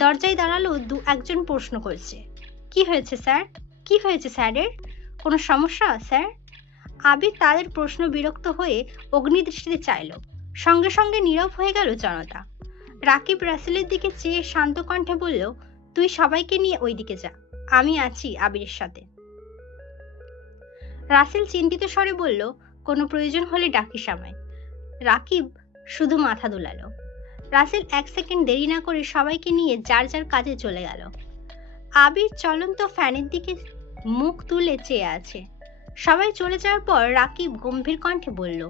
দরজায় দাঁড়ালো একজন প্রশ্ন করছে, কি হয়েছে স্যার? কি হয়েছে স্যারের? কোনো সমস্যা স্যার? আবির তাদের প্রশ্ন বিরক্ত হয়ে অগ্নিদৃষ্টিতে চাইল। সঙ্গে সঙ্গে নীরব হয়ে গেল জনতা। রাকিব রাসেলের দিকে চেয়ে শান্ত কণ্ঠে বলল, তুই সবাইকে নিয়ে ওই দিকে যা, আমি আছি আবিরের সাথে। রাসেল চিন্তিত স্বরে বলল, কোনো প্রয়োজন হলে ডাকিস আমায়। রাকিব শুধু মাথা দোলালো। রাসেল এক সেকেন্ড দেরি না করে সবাইকে নিয়ে যার যার কাজে চলে গেল। আবির চলন্ত ফ্যানের দিকে মুখ তুলে চেয়ে আছে। সবাই চলে যাওয়ার পর রাকিব গম্ভীর কণ্ঠে বলল,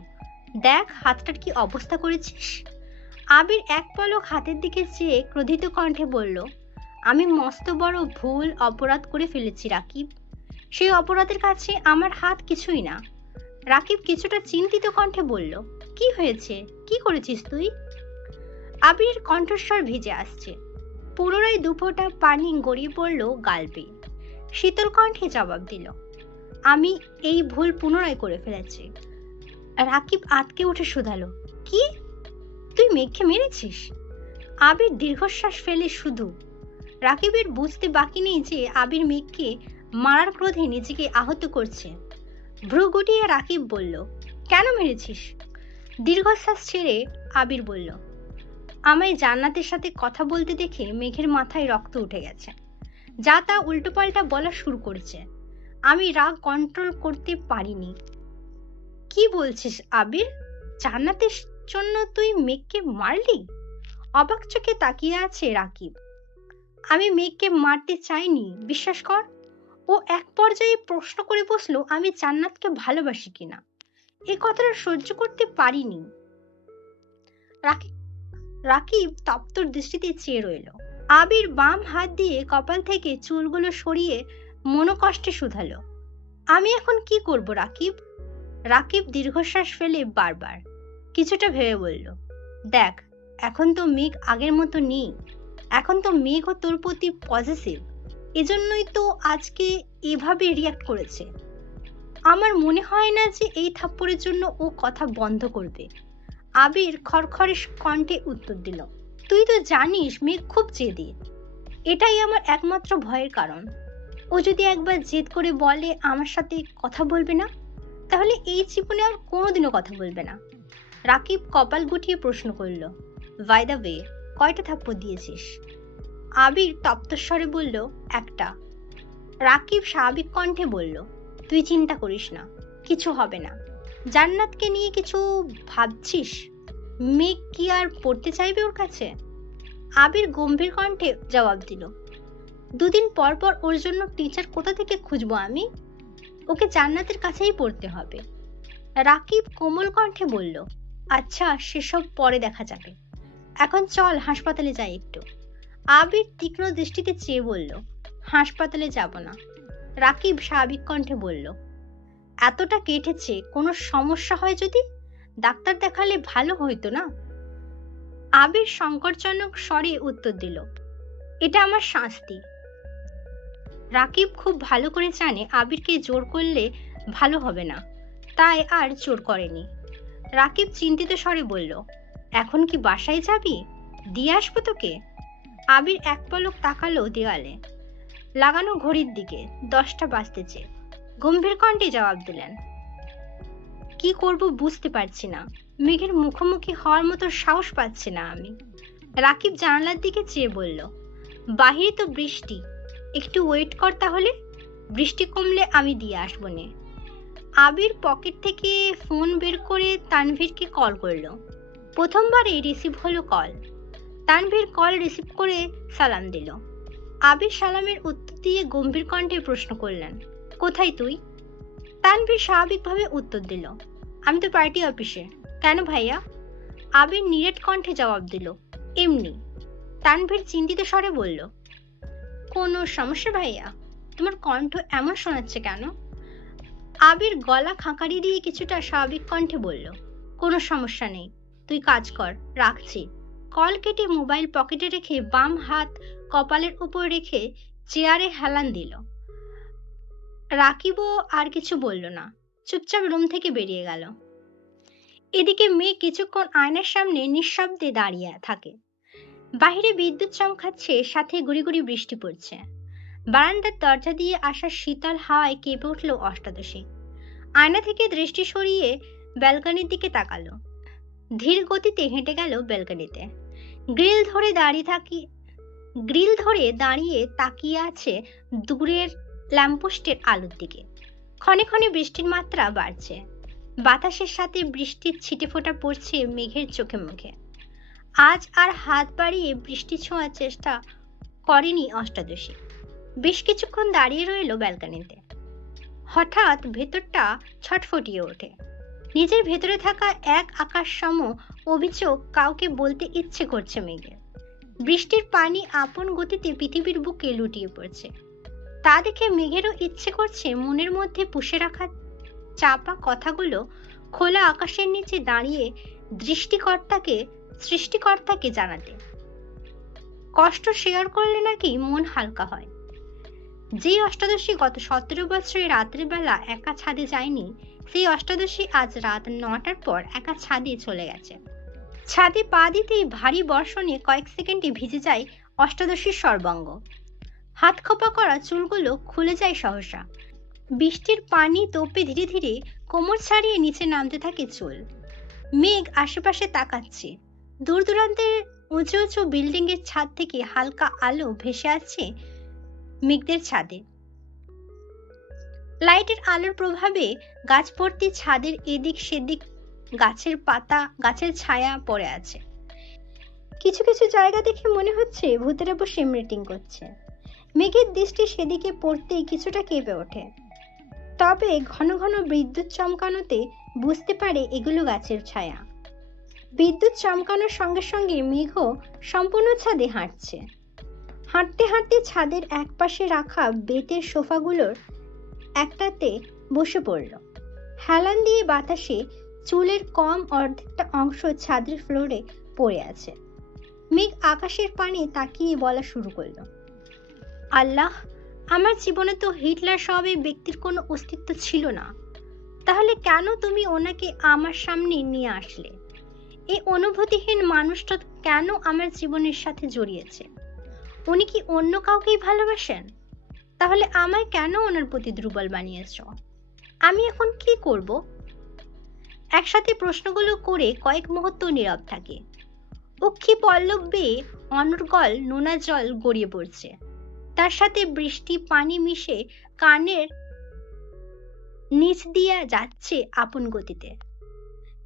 দেখ হাতটার কি অবস্থা করেছিস। আবির এক পলক হাতের দিকে চেয়ে ক্রোধিত কণ্ঠে বলল, আমি মস্ত বড় ভুল অপরাধ করে ফেলেছি রাকিব। সেই অপরাধের কাছে আমার হাত কিছুই না। রাকিব কিছুটা চিন্তিত কণ্ঠে বলল, কি হয়েছে? কি করেছিস তুই? আবিরের কণ্ঠস্বর ভিজে আসছে। পুনরায় দুফোঁটা পানি গড়িয়ে পড়ল গাল বেয়ে। শীতল কণ্ঠে জবাব দিল, আমি এই ভুল পুনরায় করে ফেলেছি। রাকিব আটকে উঠে শুধালো, কি? তুই মেঘকে মেরেছিস? আবির দীর্ঘশ্বাস ফেলে শুধু। রাকিবের বুঝতে বাকি নেই যে আবির মেঘকে মারার ক্রোধে নিজেকে আহত করছে। ভ্রু গুটিয়ে রাকিব বলল, কেন মেরেছিস? দীর্ঘশ্বাস ছেড়ে আবির বলল, আমায় জান্নাতের সাথে কথা বলতে দেখে মেঘের মাথায় রক্ত উঠে গেছে। যা তা উল্টোপাল্টা বলা শুরু করেছে। আমি রাগ কন্ট্রোল করতে পারিনি। কি বলছিস আবির? জান্নাতের জন্য তুই মেঘকে মারলি? অবাক চোখে তাকিয়ে আছে রাকিব। আমি মেঘকে মারতে চাইনি, বিশ্বাস কর। ও এক পর্যায়ে প্রশ্ন করে বসলো, আমি জান্নাতকে ভালোবাসি কিনা। এ কথাটা সহ্য করতে পারিনি। রাকিব তপ্তর দৃষ্টিতে চেয়ে রইল। আবির বাম হাত দিয়ে কপাল থেকে চুলগুলো সরিয়ে মনোকষ্টে শুধালো, আমি এখন কি করব রাকিব? রাকিব দীর্ঘশ্বাস ফেলে বারবার কিছুটা ভেবে বলল, দেখ, এখন তো মেঘ আগের মতো নেই। এখন তো মেঘও তোর প্রতি পজিটিভ। এজন্যই তো আজকে এভাবে রিয়াক্ট করেছে। আমার মনে হয় না যে এই থাপ্পড়ের জন্য ও কথা বন্ধ করবে। আবির খড়খড়ে কণ্ঠে উত্তর দিল, তুই তো জানিস মেঘ খুব জেদি। এটাই আমার একমাত্র ভয়ের কারণ। ও যদি একবার জেদ করে বলে আমার সাথে কথা বলবে না, তাহলে এই জীবনে আর কোনোদিনও কথা বলবে না। রাকিব কপাল গুটিয়ে প্রশ্ন করল, বাই দ্য ওয়ে, কয়টা থাপ্পড় দিয়েছিস? আবির তপ্তস্বরে বলল, একটা। রাকিব স্বাভাবিক কণ্ঠে বলল, তুই চিন্তা করিস না, কিছু হবে না। জান্নাতকে নিয়ে কিছু ভাবছিস? মেঘ কি আর পড়তে চাইবে ওর কাছে? আবির গম্ভীর কণ্ঠে জবাব দিল, দুদিন পর পর ওর জন্য টিচার কোথা থেকে খুঁজবো আমি? ওকে জান্নাতের কাছেই পড়তে হবে। রাকিব কোমল কণ্ঠে বলল, আচ্ছা সেসব পরে দেখা যাবে, এখন চল হাসপাতালে যাই একটু। আবির তীক্ষ্ণ দৃষ্টিতে চেয়ে বলল, হাসপাতালে যাব না। রাকিব স্বাভাবিক কণ্ঠে বলল, এতটা কেটেছে, কোনো সমস্যা হয় যদি? ডাক্তার দেখালে ভালো হইতো না? আবির সংকটজনক স্বরে উত্তর দিল, এটা আমার শাস্তি। রাকিব খুব ভালো করে জানে আবিরকে জোর করলে ভালো হবে না, তাই আর জোর করেনি। রাকিব চিন্তিত স্বরে বলল, এখন কি বাসায় যাবি? দিয়ে আসবো তোকে? আবির এক পলক তাকালো দেওয়ালে লাগানো ঘড়ির দিকে। 10টা বাজতেছে। গম্ভীর কণ্ঠে জবাব দিলেন, কি করব বুঝতে পারছি না। মেঘের মুখোমুখি হওয়ার মতো সাহস পাচ্ছি না আমি। রাকিব জানালার দিকে চেয়ে বলল, বাহিরে তো বৃষ্টি, একটু ওয়েট কর তাহলে, বৃষ্টি কমলে আমি দিয়ে আসবো নে। আবির পকেট থেকে ফোন বের করে তানভীরকে কল করলো। প্রথমবারে রিসিভ হলো কল। তানভীর কল রিসিভ করে সালাম দিল। আবির সালামের উত্তর দিয়ে গম্ভীর কণ্ঠে প্রশ্ন করলেন, কোথায় তুই? তানভীর স্বাভাবিকভাবে উত্তর দিল, আমি তো পার্টি অফিসে। কেন ভাইয়া? আবির নিরেট কণ্ঠে জবাব দিল, এমনি। তানভীর চিন্তিত স্বরে বলল, কোনো সমস্যা ভাইয়া? তোমার কণ্ঠ এমন শোনাচ্ছে কেন? আবির গলা খাঁকারি দিয়ে কিছুটা স্বাভাবিক কণ্ঠে বলল, কোনো সমস্যা নেই, তুই কাজ কর, রাখছি। কল কেটে মোবাইল পকেটে রেখে বাম হাত কপালের উপর রেখে চেয়ারে হেলান দিল। রাকিবও আর কিছু বলল না, চুপচাপ রুম থেকে বেরিয়ে গেল। এদিকে মেয়ে কিছুক্ষণ আয়নার সামনে নিঃশব্দে দাঁড়িয়ে থাকে। বাইরে বিদ্যুৎ চমকাচ্ছে, সাথে গুড়ি গুড়ি বৃষ্টি পড়ছে। বারান্দার দরজা দিয়ে আসা শীতল হাওয়ায় কেঁপে উঠল অষ্টাদশী। আয়না থেকে দৃষ্টি সরিয়ে ব্যালকনির দিকে তাকালো। ধীর গতিতে হেঁটে গেল ব্যালকনিতে। গ্রিল ধরে দাঁড়িয়ে তাকিয়ে আছে দূরের ল্যাম্পপোস্টের আলোর দিকে। ক্ষণে ক্ষণে বৃষ্টির মাত্রা বাড়ছে। বাতাসের সাথে বৃষ্টির ছিটেফোঁটা পড়ছে মেঘের চোখে মুখে। আজ আর হাত বাড়িয়ে বৃষ্টি ছোঁয়ার চেষ্টা করেনি অষ্টাদশী। বেশ কিছুক্ষণ দাঁড়িয়ে রইল ব্যালকনিতে। হঠাৎ ভেতরটা ছটফটিয়ে ওঠে। নিজের ভেতরে থাকা এক আকাশ সম অভিযোগ কাউকে বলতে ইচ্ছে করছে মেঘের। বৃষ্টির পানি আপন গতিতে পৃথিবীর বুকে লুটিয়ে পড়ছে। তা দেখে মেঘেরও ইচ্ছে করছে মনের মধ্যে পুষে রাখা চাপা কথাগুলো খোলা আকাশের নিচে দাঁড়িয়ে সৃষ্টিকর্তাকে জানাতে। কষ্ট শেয়ার করলে নাকি মন হালকা হয়। যেই অষ্টাদশী গত 17 বছরে রাতের বেলা একা ছাদে যায়নি, সেই অষ্টাদশী আজ রাত 9টার পর একা ছাদে চলে গেছে। ছাদে পা দিতেই ভারী বর্ষণে কয়েক সেকেন্ডে ভিজে যায় অষ্টাদশীর সর্বাঙ্গ। হাত খোপা করা চুলগুলো খুলে যায় সহসা। বৃষ্টির পানি তোপে ধীরে ধীরে কোমর ছাড়িয়ে নিচে নামতে থাকে চুল। মেঘ আশেপাশে তাকাচ্ছে। দূর দূরান্তের উঁচু উঁচু বিল্ডিং এর ছাদ থেকে হালকা আলো ভেসে আসছে মেঘদের ছাদে। লাইটের আলোর প্রভাবে গাছ ভর্তি ছাদের এদিক সেদিক গাছের পাতা, গাছের ছায়া পড়ে আছে। কিছু কিছু জায়গা দেখে মনে হচ্ছে ভূতেরা বসে মিটিং করছে। মেঘের দৃষ্টি সেদিকে পড়তেই কিছুটা কেঁপে ওঠে। তবে ঘন ঘন বিদ্যুৎ চমকানোতে বুঝতে পারে এগুলো গাছের ছায়া। বিদ্যুৎ চমকানোর সঙ্গে সঙ্গে মেঘও সম্পূর্ণ ছাদে হাঁটছে। হাঁটতে হাঁটতে ছাদের একপাশে রাখা বেতের সোফাগুলোর একটাতে বসে পড়ল। হেলান দিয়ে বাতাসে চুলের কম অর্ধেকটা অংশ ছাদের ফ্লোরে পড়ে আছে। মেঘ আকাশের পানে তাকিয়ে বলা শুরু করলো, আল্লাহ, আমার জীবনে তো হিটলার সবে ব্যক্তির কোনো অস্তিত্ব ছিল না, তাহলে কেন তুমি ওনাকে আমার সামনে নিয়ে আসলে? এই অনুভূতিহীন মানুষটা কেন আমার জীবনের সাথে জড়িয়েছে? উনি কি অন্য কাউকেই ভালোবাসেন? তাহলে আমায় কেন ওনার প্রতি দুর্বল বানিয়েছ? আমি এখন কি করব? একসাথে প্রশ্নগুলো করে কয়েক মুহূর্ত নীরব থাকে। অক্ষি পল্লব বেয়ে অনর্গল নোনা জল গড়িয়ে পড়ছে। তার সাথে বৃষ্টি পানি মিশে কানের নিচ দিয়ে যাচ্ছে আপন গতিতে।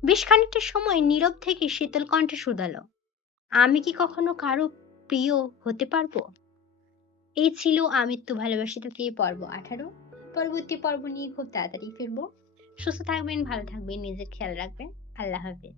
বেশ খানিকটা সময় নীরব থেকে শীতল কণ্ঠে শুধালো, আমি কি কখনো কারো প্রিয় হতে পারবো? এই ছিল আমৃত্যু ভালোবাসি তোকে পর্ব 18। পরবর্তী পর্ব নিয়ে খুব তাড়াতাড়ি ফিরবো। সুস্থ থাকবেন, ভালো থাকবেন, নিজের খেয়াল রাখবেন। আল্লাহ হাফেজ।